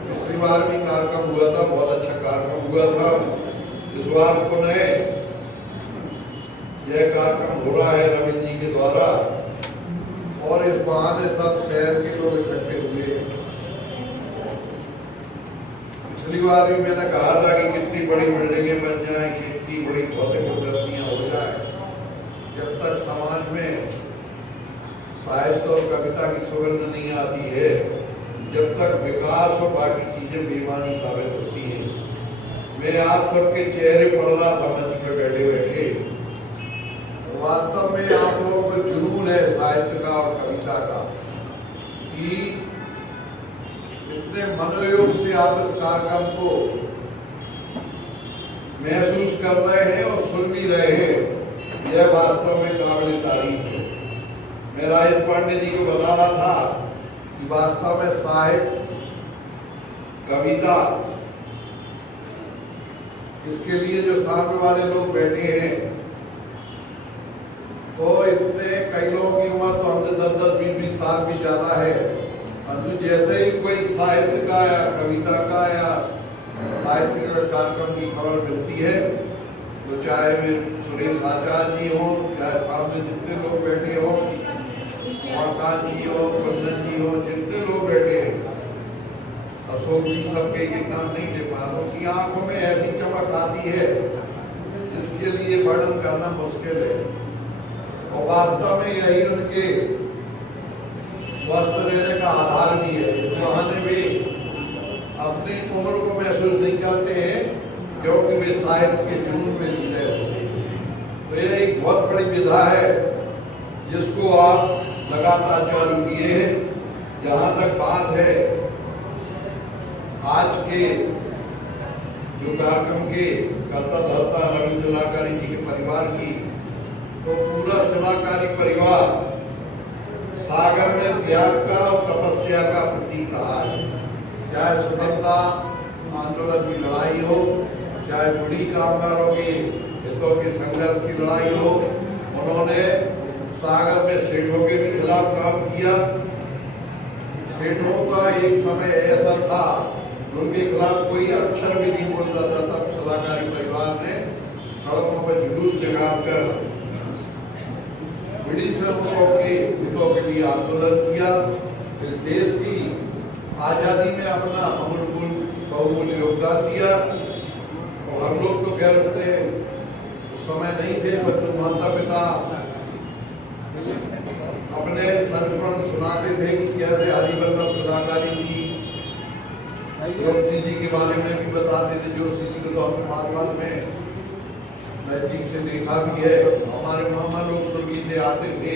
पिछली बार भी कार्यक्रम हुआ था, बहुत अच्छा कार्यक्रम हुआ था। इस बार पुनः यह कार्यक्रम हो रहा है रविंद्र जी के द्वारा, और इस बहाने सब शहर के लोग इकट्ठे हुए। पिछली बार भी मैंने कहा था कि कितनी बड़ी बिल्डिंगें बन जाएं, कितनी बड़ी भौतिक प्रगतियां हो जाए, जब तक समाज में साहित्य और कविता की सुगंध नहीं आती है, जब तक विकास और बाकी चीजें बेमानी साबित होती हैं। मैं आप सबके चेहरे पढ़ रहा था मंच पे बैठे बैठे, वास्तव में आप लोगों को जुनून है साहित्य का और कविता का, कि इतने मनोयोग से आप इस कार्यक्रम को महसूस कर रहे हैं और सुन भी रहे हैं, यह वास्तव में काबिल तारीफ है। मैं राजेश पांडे जी को बता रहा था कि वास्तव में साहित्य, कविता, इसके लिए जो सामने वाले लोग बैठे हैं, तो इतने कई लोगों की उम्र तो हमसे 10-10, 20-20 साल भी ज्यादा है, परंतु जैसे ही कोई साहित्य का या कविता का या साहित्य कार्यक्रम की खबर मिलती है, तो चाहे वे सुरेश आचार्य जी हो, चाहे सामने जितने लोग बैठे हो, उमाकांत जी हो, कुंदन जी हो, जितने लोग बैठे हैं, अशोक जी, सबके ये नाम नहीं ले पा रहा, उनकी आंखों में ऐसी चमक आती है जिसके लिए वर्णन करना मुश्किल है। और वास्तव में यही उनके स्वस्थ रहने का आधार भी है। इस बहाने वे अपनी उम्र को महसूस नहीं करते हैं क्योंकि वे साहित्य के जुनून में जी रहे होते हैं। तो यह एक बहुत बड़ी विधा है जिसको आप लगातार चालू किए हैं। जहाँ तक बात है आज के जो कार्यक्रम के कर्ता धर्ता रवि शिलाकारी जी के परिवार की, तो पूरा शिलाकारी परिवार सागर में त्याग का और तपस्या का प्रतीक रहा है। चाहे स्वतंत्रता आंदोलन की लड़ाई हो, चाहे बूढ़ी कामगारों के हितों के संघर्ष की लड़ाई हो, उन्होंने सागर में सेठों के भी खिलाफ काम किया। सेठों का एक समय ऐसा था उनके खिलाफ कोई अक्षर भी नहीं बोलता था, तब शिलाकारी परिवार ने सड़कों पर जुलूस निकालकर बड़ी श्रमिकों के हितों के लिए आंदोलन किया। फिर देश की आजादी में अपना बहुमूल्य योगदान दिया। और हम लोग तो खैर अपने उस समय नहीं थे, बच्चों माता पिता अपने संस्मरण सुनाते थे कि कैसे हरिवल्लभ शिलाकारी जी जोशी जी के बारे में भी बताते थे। जोशी जी को तो हमने बाद में नजदीक से देखा भी है। हमारे मामा लोग सुर्गी से आते थे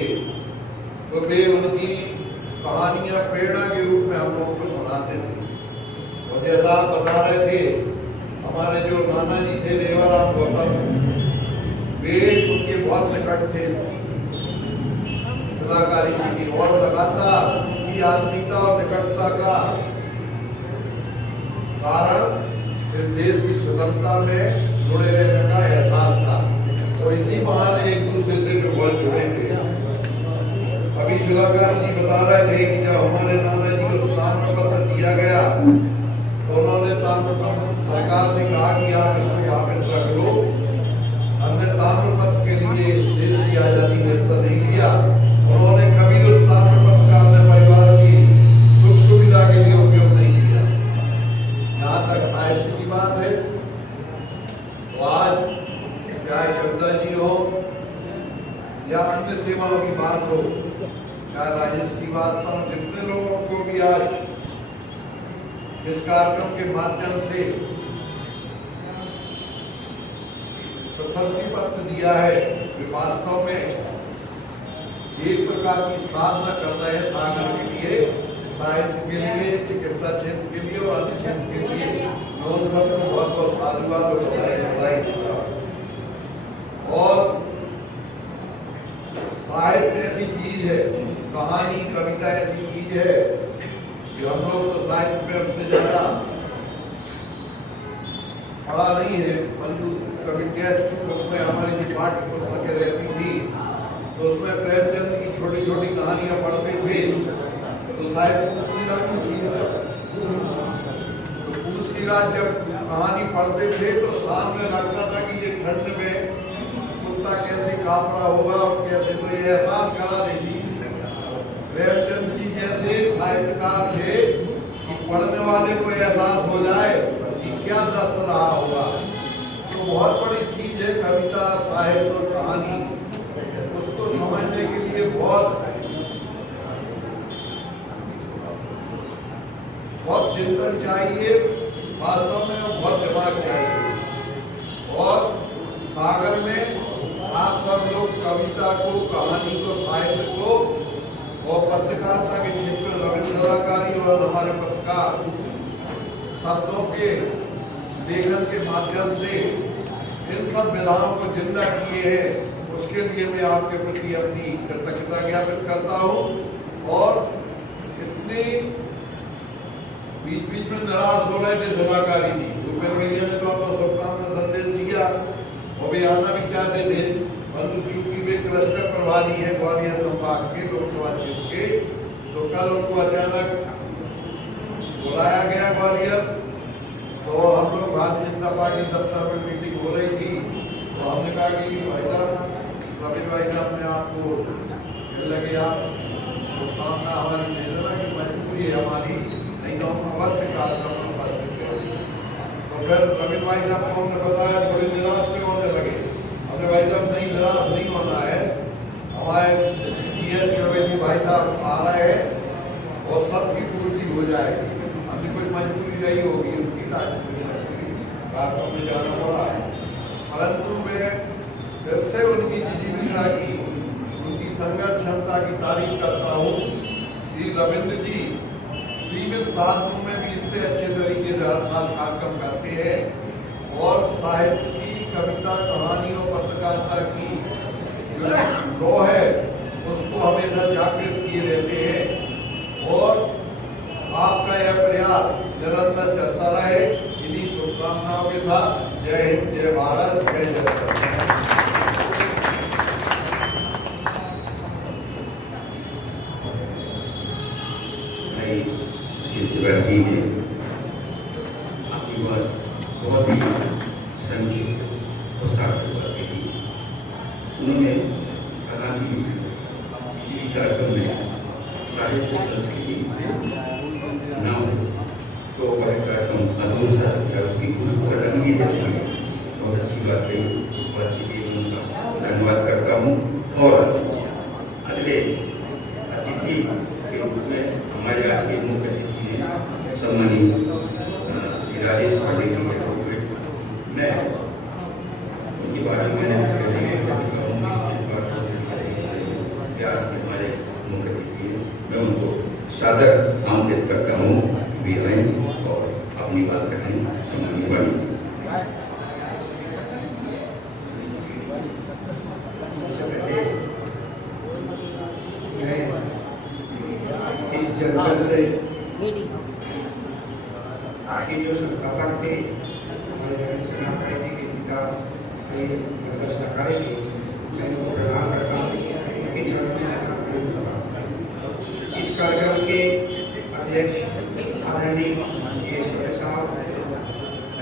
तो वे उनकी कहानियां प्रेरणा के रूप में हम लोगों को सुनाते थे। और जैसा आप बता रहे थे, हमारे जो नाना जी थे रेवाराम गौतम, वे उनके बहुत निकट थे शिलाकारी जी की, और लगातार उनकी आत्मीयता और निकटता का कारण इस देश की स्वतंत्रता में जुड़े रहने का एहसास था। तो इसी बहाने एक दूसरे से जो बहुत जुड़े थे। अभी शिलाकार जी बता रहे थे कि जब हमारे नाना जी को ताम्रपत्र दिया गया तो उन्होंने ताम्रपत्र सरकार से कहा कि आप इसको वापस रख लो। हमने ताम्रपत्र के लिए देश की आजादी में हिस्सा नहीं लिया। उन्होंने कभी उस ताम्रपत्र का अपने परिवार की सुख सुविधा के लिए उपयोग नहीं किया। यहाँ तक साहित्य की बात है तो आज चाहे चंदा जी हो या अन्य सेवाओं की बात हो, चाहे राजेश की बात हो, जितने लोगों को भी आज इस कार्यक्रम के माध्यम से प्रशस्ति पत्र दिया है, वे वास्तव में एक प्रकार की साधना कर रहे हैं सागर के लिए, साहित्य के लिए, चिकित्सा क्षेत्र के लिए और अन्य क्षेत्र के लिए। मैं उन सबको बहुत बहुत साधुवाद और बधाई देता हूं। और साहित्य ऐसी चीज है, कहानी कविता ऐसी चीज है कि हम लोग तो साहित्य में अपने ज्यादा पढ़ा नहीं है, परंतु कभी उसमें हमारी जो पाठ्य पुस्तकें रहती थी तो उसमें प्रेमचंद की छोटी छोटी कहानियां पढ़ते थे। तो शायद पूछलीराज जब कहानी पढ़ते थे तो सामने लगता था कि ये ठंड में कुत्ता कैसे काँप रहा होगा और कैसे, तो ये एहसास करा देती। प्रेमचंद जी जैसे साहित्यकार थे कि पढ़ने वाले को एहसास हो जाए कि क्या दस्त रहा होगा। तो बहुत बड़ी चीज है कविता, साहित्य और कहानी। उसको समझने के लिए बहुत चिंतन चाहिए, वास्तव में बहुत दिमाग चाहिए। और सागर में आप सब लोग कविता को, कहानी को, साहित्य को और पत्रकारिता के क्षेत्र में रवि शिलाकारी और हमारे पत्रकार शब्दों के लेखन के माध्यम से इन सब विधाओं को जिंदा किए हैं। उसके लिए मैं आपके प्रति अपनी कृतज्ञता ज्ञापित करता हूँ। और इतनी बीच बीच में निराश हो रहे थे शिलाकारी जी, भूपेंद्र भैया ने तो अपना शुभकामना संदेश दिया और वे आना भी चाहते थे, परंतु चूंकि वे क्लस्टर प्रभारी है ग्वालियर संभाग के लोकसभा क्षेत्र के, तो कल उनको अचानक बुलाया गया ग्वालियर। तो हम लोग भारतीय जनता पार्टी दफ्तर में मीटिंग हो रही थी, तो हमने कहा कि भाई साहब, रविंद्र भाई साहब ने आपको लगे आप शुभकामना हमारी दे देना कि मजबूरी है हमारी, नहीं तो हम अवश्य कार्यक्रम उपस्थित करेंगे। तो फिर रविंद्र भाई साहब को हमने बताया, थोड़ी निराश से होने लगे। हमने भाई साहब नहीं, निराश नहीं होना है, हमारे चौबे भाई साहब आ रहे हैं और सबकी पूर्ति हो जाएगी। हमने कोई मजबूरी नहीं होगी उनकी कार्यक्रम में जाना पड़ा, परंतु मैं फिर से उनकी जिजीविका की, उनकी संघर्ष क्षमता की तारीफ करता हूँ कि रविंद्र जी सीमित साधनों में भी इतने अच्छे तरीके से हर साल कार्यक्रम करते हैं और साहित्य की, कविता, कहानी और पत्रकारिता की जो लौ है उसको हमेशा जागृत किए रहते हैं और आपका यह प्रयास निरंतर चलता रहे। इन्हीं शुभकामनाओं के साथ जय हिंद, जय भारत, जय जगत। जी ने आपकी बात बहुत ही संक्षिप्त और सार्थक बातें की। उन्होंने कहा कि किसी कार्यक्रम में साहित्य संस्कृति न हो तो वह कार्यक्रम अधूरा है, उसकी खुशबू अलग ही जाती है। बहुत अच्छी बात कही, इस बात के लिए उनका धन्यवाद करता हूँ। और अगले अतिथि के रूप में हमारे आज के मुख्य अतिथि ने सम्मानित राजेश पांडे जी है। मैं उनके बारे में मैंने पहले ही बता चुका हूँ, आज के हमारे मुख्य अतिथि हैं। मैं उनको सादर आमंत्रित करता हूँ वे आएं और अपनी बात रखें। सम्मानित वाणी इस जनपद से आगे जो संस्थापक थे हमारे सेना पार्टी के पिता सरकारी थे, मैं उनको प्रणाम करता हूँ। उनके चरणों में इस कार्यक्रम के अध्यक्ष आदरणीय जी साहब,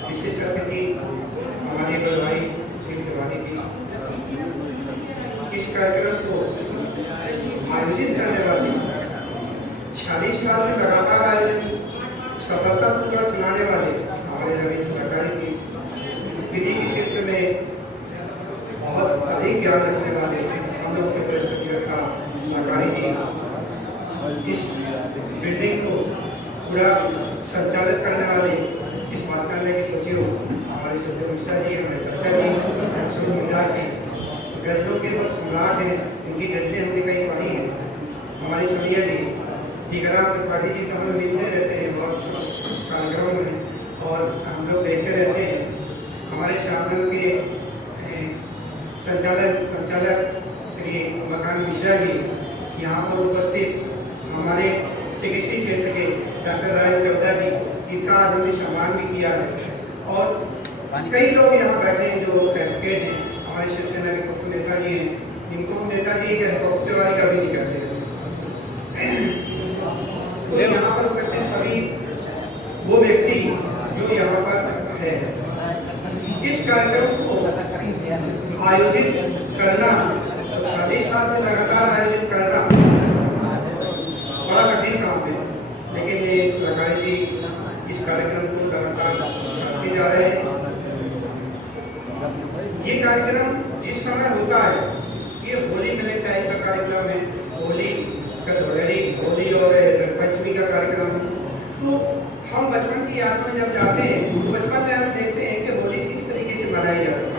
विशिष्ट अतिथि हमारे बड़े भाई श्री तिवारी जी, इस कार्यक्रम को आयोजित करने वाले 40 साल से लगातार आयोजन सफलतापूर्वक चलाने वाले हमारे रवींद्र सरकारी की विधि के क्षेत्र में बहुत अधिक ज्ञान रखने वाले हम लोग के वरिष्ठ का सरकारी जी, इस बिल्डिंग को पूरा संचालित करने वाले इस मंत्रालय के सचिव हमारे सचिव मिश्रा जी, हमारे चर्चा जी, श्री मिराज जी, गजलों के बहुत सम्राट हैं, इनकी गजलें हमने कई पढ़ी हैं। हमारी समिया जी, टीकराम त्रिपाठी जी तो हमें मिलते रहते हैं बहुत कार्यक्रमों में और हम लोग देखते रहते हैं। हमारे शासन के संचालक श्री मकान मिश्रा जी यहाँ पर उपस्थित, हमारे चिकित्सीय क्षेत्र के डॉक्टर राय चौधा जी जिनका आज हमने सम्मान भी किया है, और कई लोग यहाँ बैठे हैं जो एडवोकेट हैं, हमारे शिवसेना के मुख्य नेताजी हैं, जिनको नेताजी एक हेलीकॉप्टर का भी नहीं करते। तो यहाँ पर उपस्थित सभी वो व्यक्ति जो यहाँ पर है, इस कार्यक्रम को आयोजित करना, 40 साल से लगातार आयोजित करना बड़ा कठिन काम है, लेकिन ये सरकारी जी इस कार्यक्रम को लगातार करते जा रहे हैं। ये कार्यक्रम जिस समय होता है, ये होली मिलन टाइप का कार्यक्रम है, होली का होली और रंगपंचमी का कार्यक्रम है। तो हम बचपन की याद में जब जाते हैं, तो बचपन में हम देखते हैं कि होली किस तरीके से मनाई जाती है।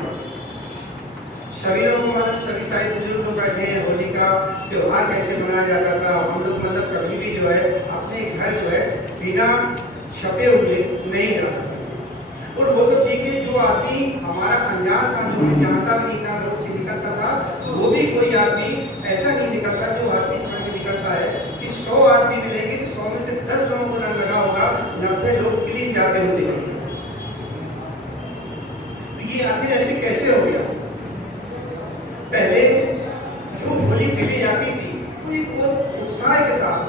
सभी लोग मतलब सभी सारे बुजुर्ग लोग बैठे हैं, होली का त्योहार कैसे मनाया जाता था। हम लोग मतलब कभी भी जो है अपने घर जो है बिना छपे हुए नहीं जा सकते। और वो तो ठीक है, जो आदमी हमारा अनजान था, जो नहीं जानता भी ना रोड से निकलता था, वो भी कोई आदमी ऐसा नहीं निकलता जो आज के समय में निकलता है कि 100 आदमी मिलेंगे, 100 में से 10 लोगों को रंग लगा होगा, 90 लोग क्लीन जाते हुए दिखेंगे। तो ये आखिर ऐसे कैसे हो गया? पहले जो होली खेली जाती थी वो एक बहुत उत्साह के साथ,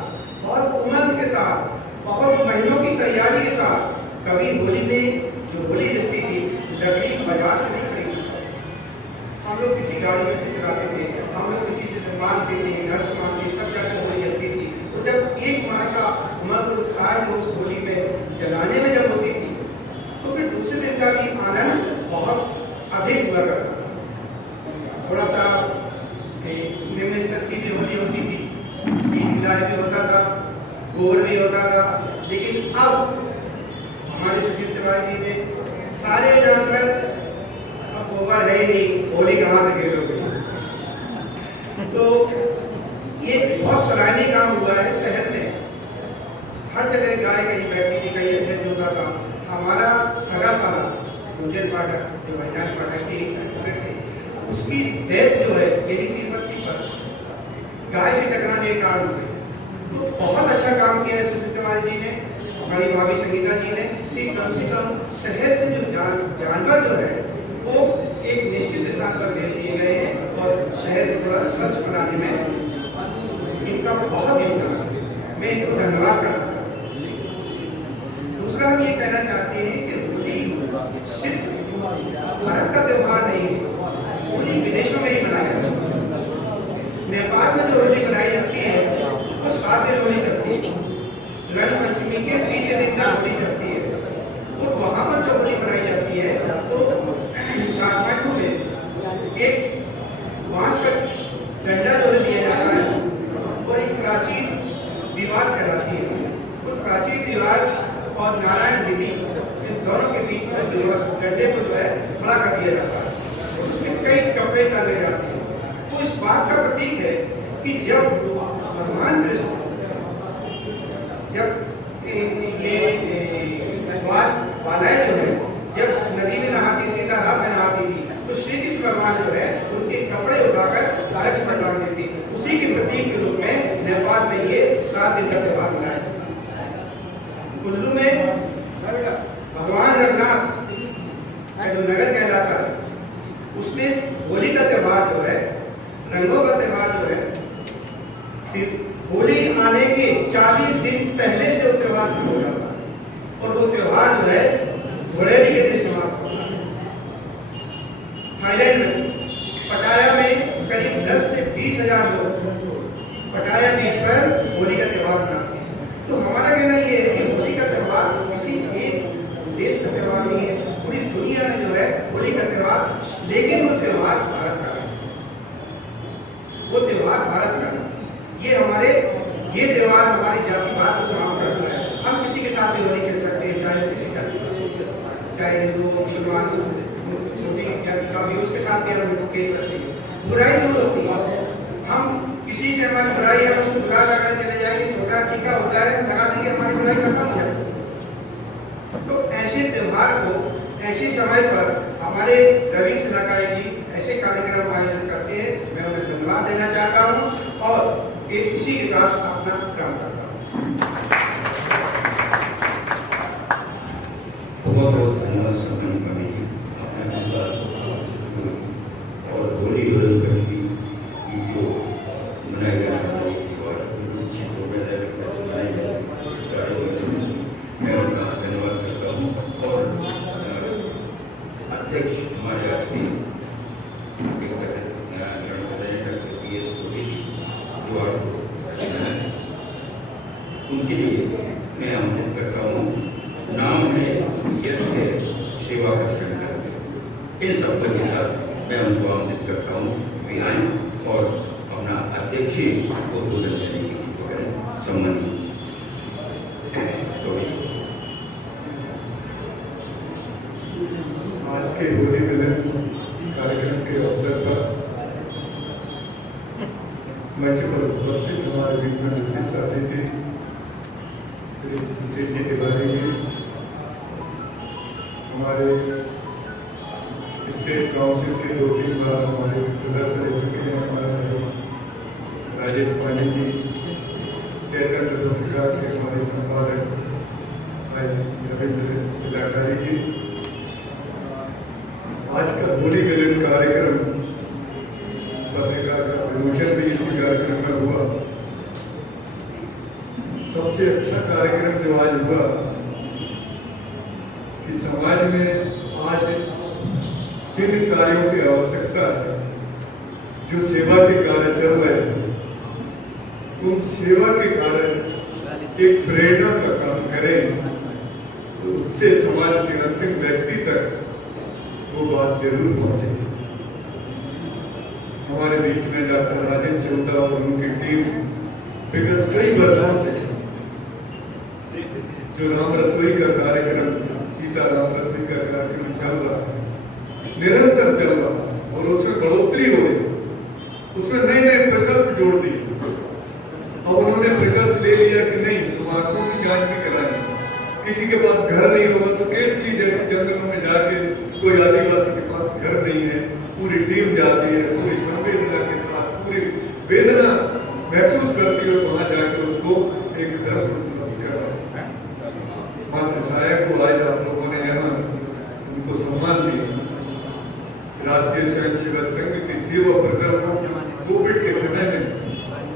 बहुत उमंग के साथ, बहुत महीनों की तैयारी के साथ, कभी होली में जो होली जलती थी लकड़ी बाजार से नहीं खरीदी, नर्स मांगती, तब जाकर होली जलती थी। तो जब एक माह का उमंग उत्साह उस होली में जलाने में जब होती थी, तो फिर दूसरे दिन का भी आनंद बहुत अधिक हुआ करता था। थोड़ा सा निम्न स्तर की भी होली होती थी, विदाई भी होता था, गोबर भी होता था। लेकिन अब हमारे सुशील तिवारी जी ने सारे जानकर अब गोबर है ही नहीं, होली कहाँ से खेलोगे। तो ये बहुत सराहनीय काम हुआ है शहर में। हर जगह गाय कहीं बैठती थी, कहीं अध्यक्ष होता था। हमारा सगा साला गुंजन पाठक, जो वैज्ञानिक पाठक की थे, उसकी डेथ जो है यही तिब्बती पर गाय से टकराने के कारण हुए। तो बहुत अच्छा काम किया है सुशील तिवारी जी ने, हमारी भाभी संगीता जी ने, कि कम से कम शहर से जो जानवर जो है वो एक निश्चित स्थान पर भेज दिए गए हैं और शहर को थोड़ा स्वच्छ बनाने में इनका बहुत योगदान है। मैं इनको धन्यवाद करना चाहता हूँ। दूसरा हम ये कहना चाहते हैं कि होली सिर्फ भारत का त्योहार नहीं है, होली विदेशों में ही मनाया जाता है। नेपाल में जो होली मनाई जाती है वो 7 दिन होली चलती है, रंग पंचमी के तीसरे दिन तक होली चलती है। और वहाँ पर जो होली मनाई जाती है तो काठमांडू में एक बांस का डंडा जो दिया जाता है और एक प्राचीन दीवार कहलाती है। वो प्राचीन दीवार और नारायण दीदी इन दोनों के बीच में जो डंडे को जो है खड़ा कर दिया जाता है। उसमें कई कपड़े टांगे जाते हैं। वो इस बात का प्रतीक है कि जब भगवान कृष्ण जब ये बालाएं जो है जब नदी में नहाती थी, तालाब में नहाती थी, तो श्री कृष्ण भगवान जो है उनके कपड़े उठाकर कलश पर डाल देती थी। उसी के प्रतीक के रूप में नेपाल में ये 7 दिन का त्योहार मनाया जाता है। कुल्लू में भगवान रघुनाथ का जो नगर कहलाता है, उसमें होली का त्योहार जो है, रंगों का त्योहार जो है, होली आने के 40 दिन पहले से वो त्योहार शुरू हो जाता है और वो त्योहार जो है घोड़ेरी के दिन समाप्त होता है। थाईलैंड में पटाया में करीब 10 से 20 हजार लोग पटाया बीच पर होली का त्योहार मनाते हैं। तो हमारा कहना ये है कि होली का त्योहार किसी एक देश का त्योहार नहीं है, पूरी दुनिया में जो है होली का त्योहार, लेकिन वो त्योहार भारत का है, वो त्योहार भारत का है। ये त्योहार हमारी जाति बात को समाप्त करता है। हम किसी के साथ भी होली खेल सकते हैं, चाहे किसी जाति का, चाहे हिंदू मुसलमान छोटी जाति का भी, उसके साथ भी हम खेल सकते हैं। बुराई दूर होती है। हम किसी से हमारी बुराई है उसको बुरा लगाकर चले जाएंगे, छोटा टीका होता है लगा देंगे, हमारी बुराई खत्म हो जाएगी। तो ऐसे त्योहार को ऐसे समय पर हमारे रवि सिलाकाई जी ऐसे कार्यक्रम आयोजन करते हैं, मैं उन्हें धन्यवाद देना चाहता हूँ और इसी के साथ अपना काम करता हूँ। बहुत बहुत धन्यवाद सम्मान कवि जी, आपने और होली की जो मनाए गए मैं उनका धन्यवाद करता हूँ। और अध्यक्ष हमारे अपनी उनके लिए मैं आमंत्रित करता हूँ। नाम है यश है सेवा का संकल्प। इन शब्दों के साथ मैं उनको आमंत्रित करता हूँ वे आएँ और अपना अध्यक्ष उद्बोधन करने की सम्मानित आज के होली मिलन कार्यक्रम के अवसर पर मंच पर उपस्थित हमारे बीच में विशेष अतिथि श्री तिवारी जी, हमारे स्टेट काउंसिल के 2-3 बार हमारे सदस्य रह चुके हैं, हमारे राजेश पांडे जी, चैतन्य पत्रिका के हमारे संपादक रविंद्र सिलाकारी जी। आज का होली मिलन कार्यक्रम पत्रिका का विमोचन भी इसी कार्यक्रम में हुआ। सबसे अच्छा कार्यक्रम जो आज हुआ कि समाज में आज जिन कार्यों की आवश्यकता है, जो सेवा के कार्य चल रहे हैं, उन सेवा के कारण एक प्रेरणा का काम करें, तो उससे समाज के अंतिम व्यक्ति तक वो बात जरूर पहुंचे। हमारे बीच में डॉक्टर राजेंद्र चोपड़ा और उनकी टीम विगत कई वर्षों से जो राम रसोई का कार्यक्रम, सीता राम रसोई का कार्यक्रम चल रहा है, निरंतर चल रहा है और उसमें बढ़ोतरी हो रही, उसमें नए नए प्रकल्प जोड़ दिए। अब उन्होंने प्रकल्प ले लिया कि नहीं, तुम आंखों की जांच भी करानी, किसी के पास घर नहीं होगा तो केसली जैसे जंगलों में जाके कोई आदिवासी के पास घर नहीं है, पूरी टीम जाती है, पूरी संवेदना के साथ पूरी वेदना महसूस करती है, वहां जाकर उसको एक घर मात्र छाया को आज आप लोगों ने यहाँ उनको सम्मान दिया। राष्ट्रीय स्वयंसेवक संघ की सेवा प्रकल्पों कोविड के समय में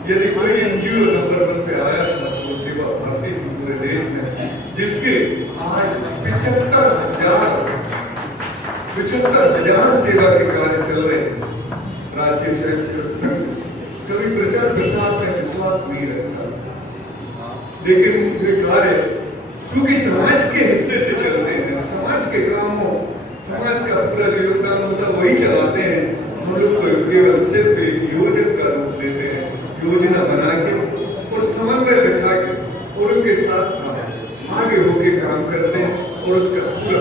यदि कोई एनजीओ नंबर 1 पे आया था तो सेवा भारती थी पूरे देश में, जिसके आज 75,000 सेवा के कार्य चल रहे हैं। राष्ट्रीय स्वयंसेवक संघ कभी प्रचार प्रसार में विश्वास नहीं रखता, लेकिन ये कार्य क्योंकि समाज के हिस्से से चलते हैं, समाज के कामों, समाज का पूरा जो योगदान होता है वही चलाते हैं। हम लोग तो केवल सिर्फ एक योजक का रूप लेते हैं, योजना बना के और समन्वय बिठा के और उनके साथ साथ आगे होके काम करते हैं और उसका पूरा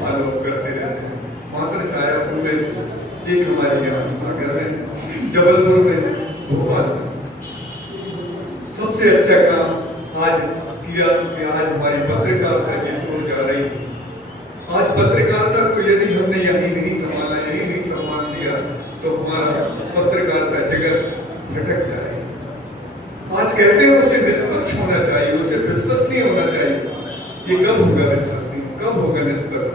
फॉलो करते रहते हैं। मात्र छाया उनमें एक हमारे यहाँ सागर में, जबलपुर में भोपाल सबसे अच्छा काम आज किया कि आज हमारी पत्रकारिता जिस ओर जा रही है। आज पत्रकारिता को यदि हमने यही नहीं संभाला, यही नहीं सम्मान दिया तो हमारा पत्रकारिता जगत भटक जाएगी। आज कहते हैं उसे निष्पक्ष होना चाहिए, उसे विश्वसनीय होना चाहिए। ये कब होगा विश्वसनीय, कब होगा निष्पक्ष?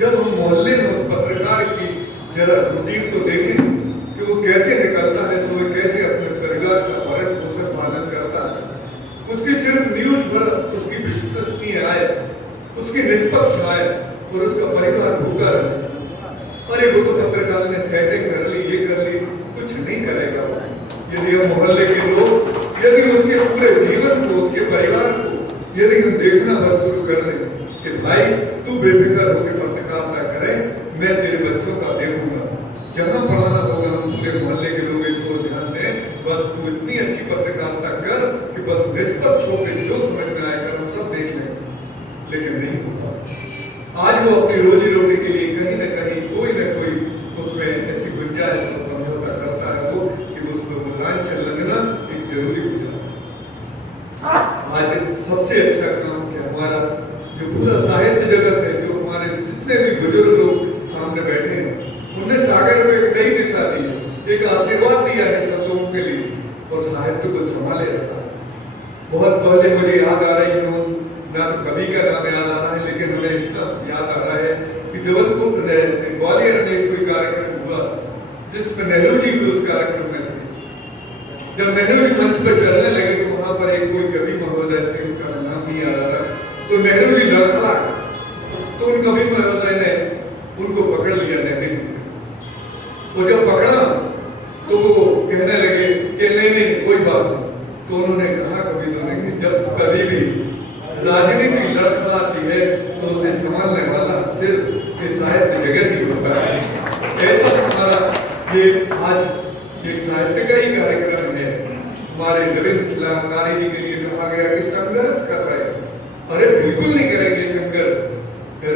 जब हम मोहल्ले में उस पत्रकार की जरा रूटीन को देखें कि वो कैसे निकलता है, तो कैसे अपने परिवार का भरण पोषण पालन करता है, उसकी सिर्फ न्यूज पर उसकी विश्वसनीय आए, उसकी निष्पक्ष आए और उसका परिवार भूखा रहे। अरे वो तो पत्रकार ने सेटिंग कर ली, ये कर ली, कुछ नहीं करेगा। यदि हम मोहल्ले के लोग यदि उसके पूरे जीवन को, उसके परिवार को यदि हम देखना बस शुरू कर दें कि भाई तू बेफिक्र होकर पत्रकारिता करें, मैं तेरे बच्चों का देखूंगा, जहां पढ़ाना होगा हम पूरे मोहल्ले के लोग इसको ध्यान दें, बस तू इतनी अच्छी पत्रकारिता कर कि बस निष्पक्ष होकर जो समझ में आएगा हम सब देख लें। लेकिन नहीं होगा। आज वो अपनी रोजी रोटी के लिए कहीं न कहीं कोई न कोई उसमें ऐसी गुंजाइश और समझौता करता है वो कि उसमें लांछन लगना एक जरूरी हो जाता है। आज सबसे अच्छा काम कि हमारा जो पूरा साहित्य जगत है, जो हमारे जितने भी बुजुर्ग लोग सामने बैठे हैं, उन्हें सागर में एक नई दिशा दी है, एक आशीर्वाद दिया है सब लोगों के लिए और साहित्य को संभाले रखा है। बहुत पहले मुझे याद आ रही है, ना तो कवि का नाम याद आ रहा है, लेकिन हमें सब याद आ रहा है कि जबलपुर ग्वालियर में कोई कार्यक्रम हुआ जिसमें नेहरू जी भी उस कार्यक्रम में थे। जब नेहरू जी मंच पर चलने लगे तो वहां पर एक कोई कवि महोदय थे, उनका नाम नहीं आ रहा, तो नेहरू जी लड़खड़ा, तो उन कवि महोदय ने उनको पकड़ लिया नेहरू जी। वो जब पकड़ा तो वो कहने लगे कि नहीं कोई बात नहीं। तो उन्होंने कहा कवि ने कि जब कभी भी राजनीति लड़खड़ाती है तो उसे संभालने वाला सिर्फ साहित्य जगत ही होता है। ऐसा हमारा ये आज एक साहित्य का ही कार्यक्रम है। हमारे रविंद्र सलाहकारी जी के लिए कहा गया कि संघर्ष कर रहे हैं, अरे बिल्कुल नहीं करेंगे संघर्ष।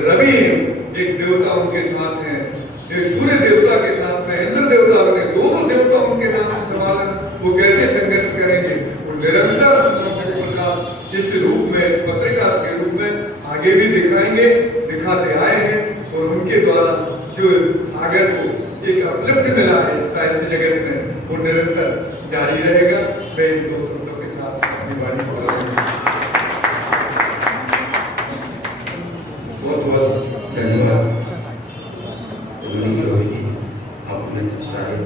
रवि एक देवता उनके साथ है, एक सूर्य देवता के साथ में इंद्र देवता ने दो देवता उनके नाम से संभाला, वो कैसे संघर्ष करेंगे? वो निरंतर प्रकाश इस रूप में, इस पत्रिका के रूप में आगे भी दिखाएंगे, दिखाते आए हैं और उनके द्वारा जो सागर को एक अपलिफ्ट मिला है साहित्य जगत में, वो निरंतर जारी रहेगा। मैं इन दो शब्दों के साथ अपनी वाणी को बहुत बहुत धन्यवाद। आपने शायद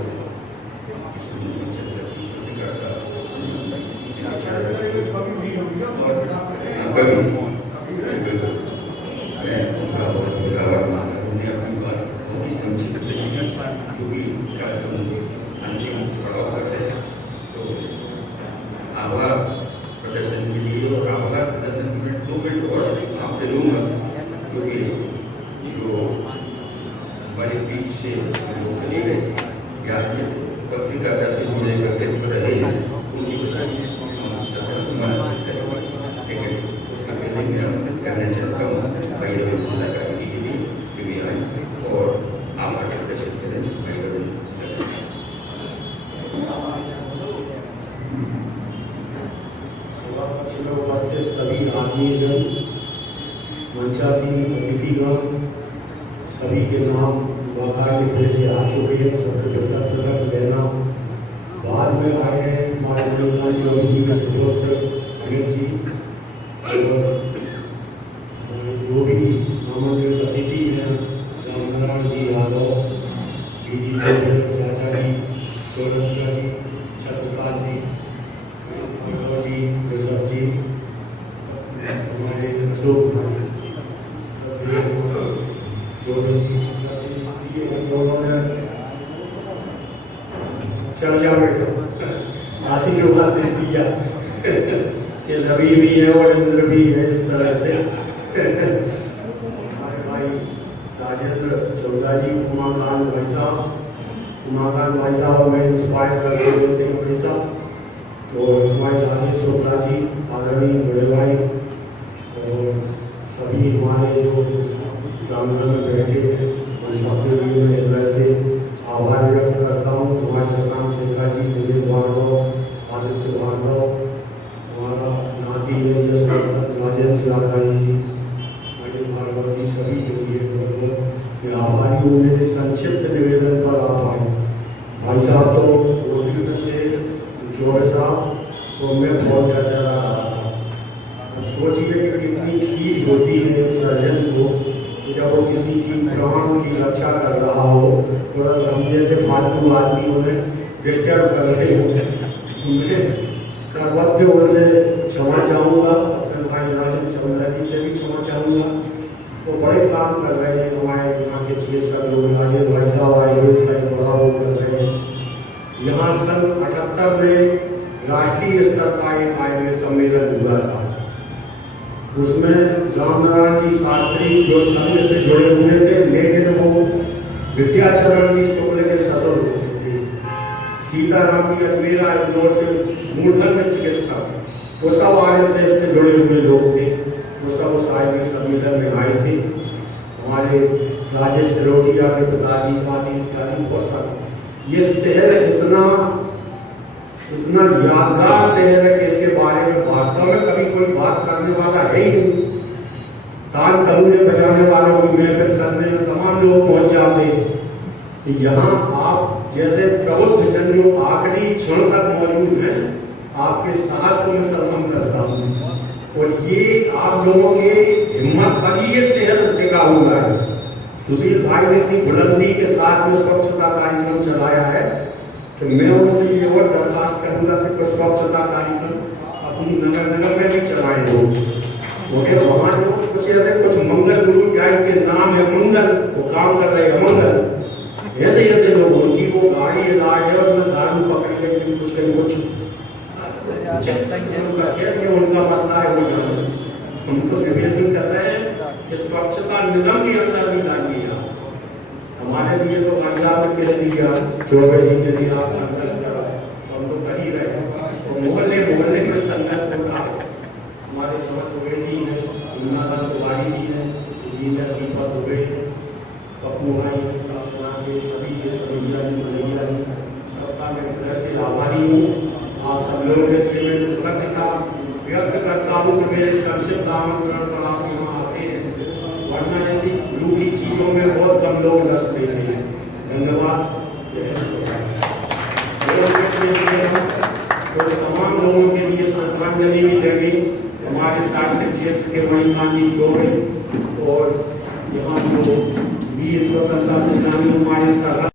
मैं उनका बहुत शुक्राना मानता हूँ। उन्हें अपनी बात बहुत ही संक्षिप्त जो भी कार्यक्रम अंतिम पड़ाव पर है, तो आभार प्रदर्शन के लिए, और आभार प्रदर्शन के मिनट 2 मिनट और आपसे लूँगा, क्योंकि जो हमारे बीच से लोग चले गए या पत्रिकाता से जुड़े व्यक्तित्व रहे हैं, उनकी श्रद्धासुमन लेकिन उसका पहले मैं आमंत्रित करना चाहता हूँ भाई रविंद्र सिलाकारी जी के लिए कि वे आए और आभार प्रदर्शन करें। भाई रविंद्र में उपस्थित सभी आत्मीयजन, मंचासीन अतिथिगण, सभी के नाम बाकायदे पहले आ चुके हैं, सबके पृथक पृथक लेना बाद में आए हैं हमारे मणिकांत चौधरी जी के सुपुत्र अमित जी, और जो भी आमंत्रित अतिथि हैं रामनारायण जी यादव, बीजी चौधरी, चाचा जी, चौरसिया जी, छत्रसाल जी, जी, ऋषभ जी, हमारे अशोक भाई, चौधरी जी, इसलिए दोनों ने चर्चा में आशी की बात दे दिया कि रवि भी है और इंद्र भी है, इस तरह से हमारे भाई राजेंद्र चौधरी जी, उमाकांत भाई साहब हमें इंस्पायर कर रहे थे भाई साहब, और हमारे राजेश शुक्ला जी, आदरणीय बड़े भाई, और सभी हमारे जो प्रांगण में बैठे हैं उन सबके लिए मैं वैसे आभार व्यक्त करता हूँ। हमारे शशांक शेखर जी, दिनेश भार्गव, आदित्य भार्गव, हमारा नाती है राजेंद्र सिलाकारी जी, अनिल भार्गव जी, सभी के लिए मैं आभारी हूँ। मेरे संक्षिप्त निवेदन पर आप आए भाई साहब, तो रोटी में से जोड़ साहब तो मैं बहुत डरा रहा था। अब सोचिए कि कितनी चीज होती है एक सर्जन को, जब वो किसी की प्राण की रक्षा कर रहा हो, थोड़ा हम जैसे फालतू आदमी उन्हें डिस्टर्ब कर रहे हो, मैं कर्तव्यों से क्षमा चाहूँगा, अपने भाई राजेंद्र चौधरी जी से भी क्षमा चाहूँगा। वो बड़े काम कर रहे हैं, हमारे यहाँ के चिकित्सक लोग, राजेंद्र भाई साहब आयुर्वेद का बड़ा वो कर रहे हैं। यहाँ सन 78 में राष्ट्रीय स्तर का एक आयुर्वेद सम्मेलन हुआ था, उसमें रामनारायण जी शास्त्री जो संघ से जुड़े हुए थे, लेकिन वो विद्याचरण जी शुक्ल के ससुर थे। सीताराम जी अजमेरा इंदौर से मूलधन में चिकित्सक, वो सब आरएसएस से जुड़े हुए लोग थे, वो सब उस आयुर्वेद सम्मेलन में आए थे। हमारे राजेश सिरोटिया के पिताजी आदि इत्यादि बहुत सारे। ये शहर इतना यादगार शहर है कि इसके बारे में वास्तव में कभी कोई बात करने वाला है ही नहीं। तान तमूने बजाने वालों की महफिल सजने में तमाम लोग पहुंच जाते। यहाँ आप जैसे प्रबुद्ध जन जो आखिरी क्षण तक मौजूद हैं, आपके साहस को मैं सलाम करता हूँ, और ये आप लोगों के हिम्मत पर ही ये शहर टिका हुआ है। सुशील भाई ने इतनी बुलंदी के साथ में स्वच्छता कार्यक्रम चलाया है कि मैं उनसे ये और दरखास्त करूंगा कि कुछ स्वच्छता कार्यक्रम अपनी नगर में भी चलाए हो। वहाँ लोग कुछ ऐसे कुछ मंगल गुरु गाय के नाम है मंगल, वो काम कर रहे हैं मंगल, ऐसे ऐसे लोग, उनकी वो गाड़ी लाए है, उसमें दारू पकड़ी है, कुछ उनका मसला है। हम तो निवेदन कर रहे हैं कि स्वच्छता निगम के अंदर भी लाइए। हमारे लिए तो भाई साहब ने कह दिया, चौबे जी ने दिया, आप संघर्ष करा, हम तो कर ही रहे हैं। तो मोहल्ले में संघर्ष होता है। हमारे चौबे जी हैं, उन्नादान तिवारी जी हैं, इंजीनियर दीपक दुबे, पप्पू भाई, सभी के सभैया जी, मनैया जी, सबका मैं तरह से आभारी हूँ। आप सब लोगों के लिए मैं कृतज्ञता व्यक्त करता हूँ कि मेरे संक्षिप्त आमंत्रण पर आप यहाँ आते हैं, वरना ऐसी रूखी चीजों में बहुत कम लोग रस लेते हैं। धन्यवाद। तो तमाम लोगों के लिए श्रद्धांजलि भी देंगे हमारे साहित्य क्षेत्र के मणिकांत जी चौबे, और यहाँ जो वीर स्वतंत्रता सेनानी हमारे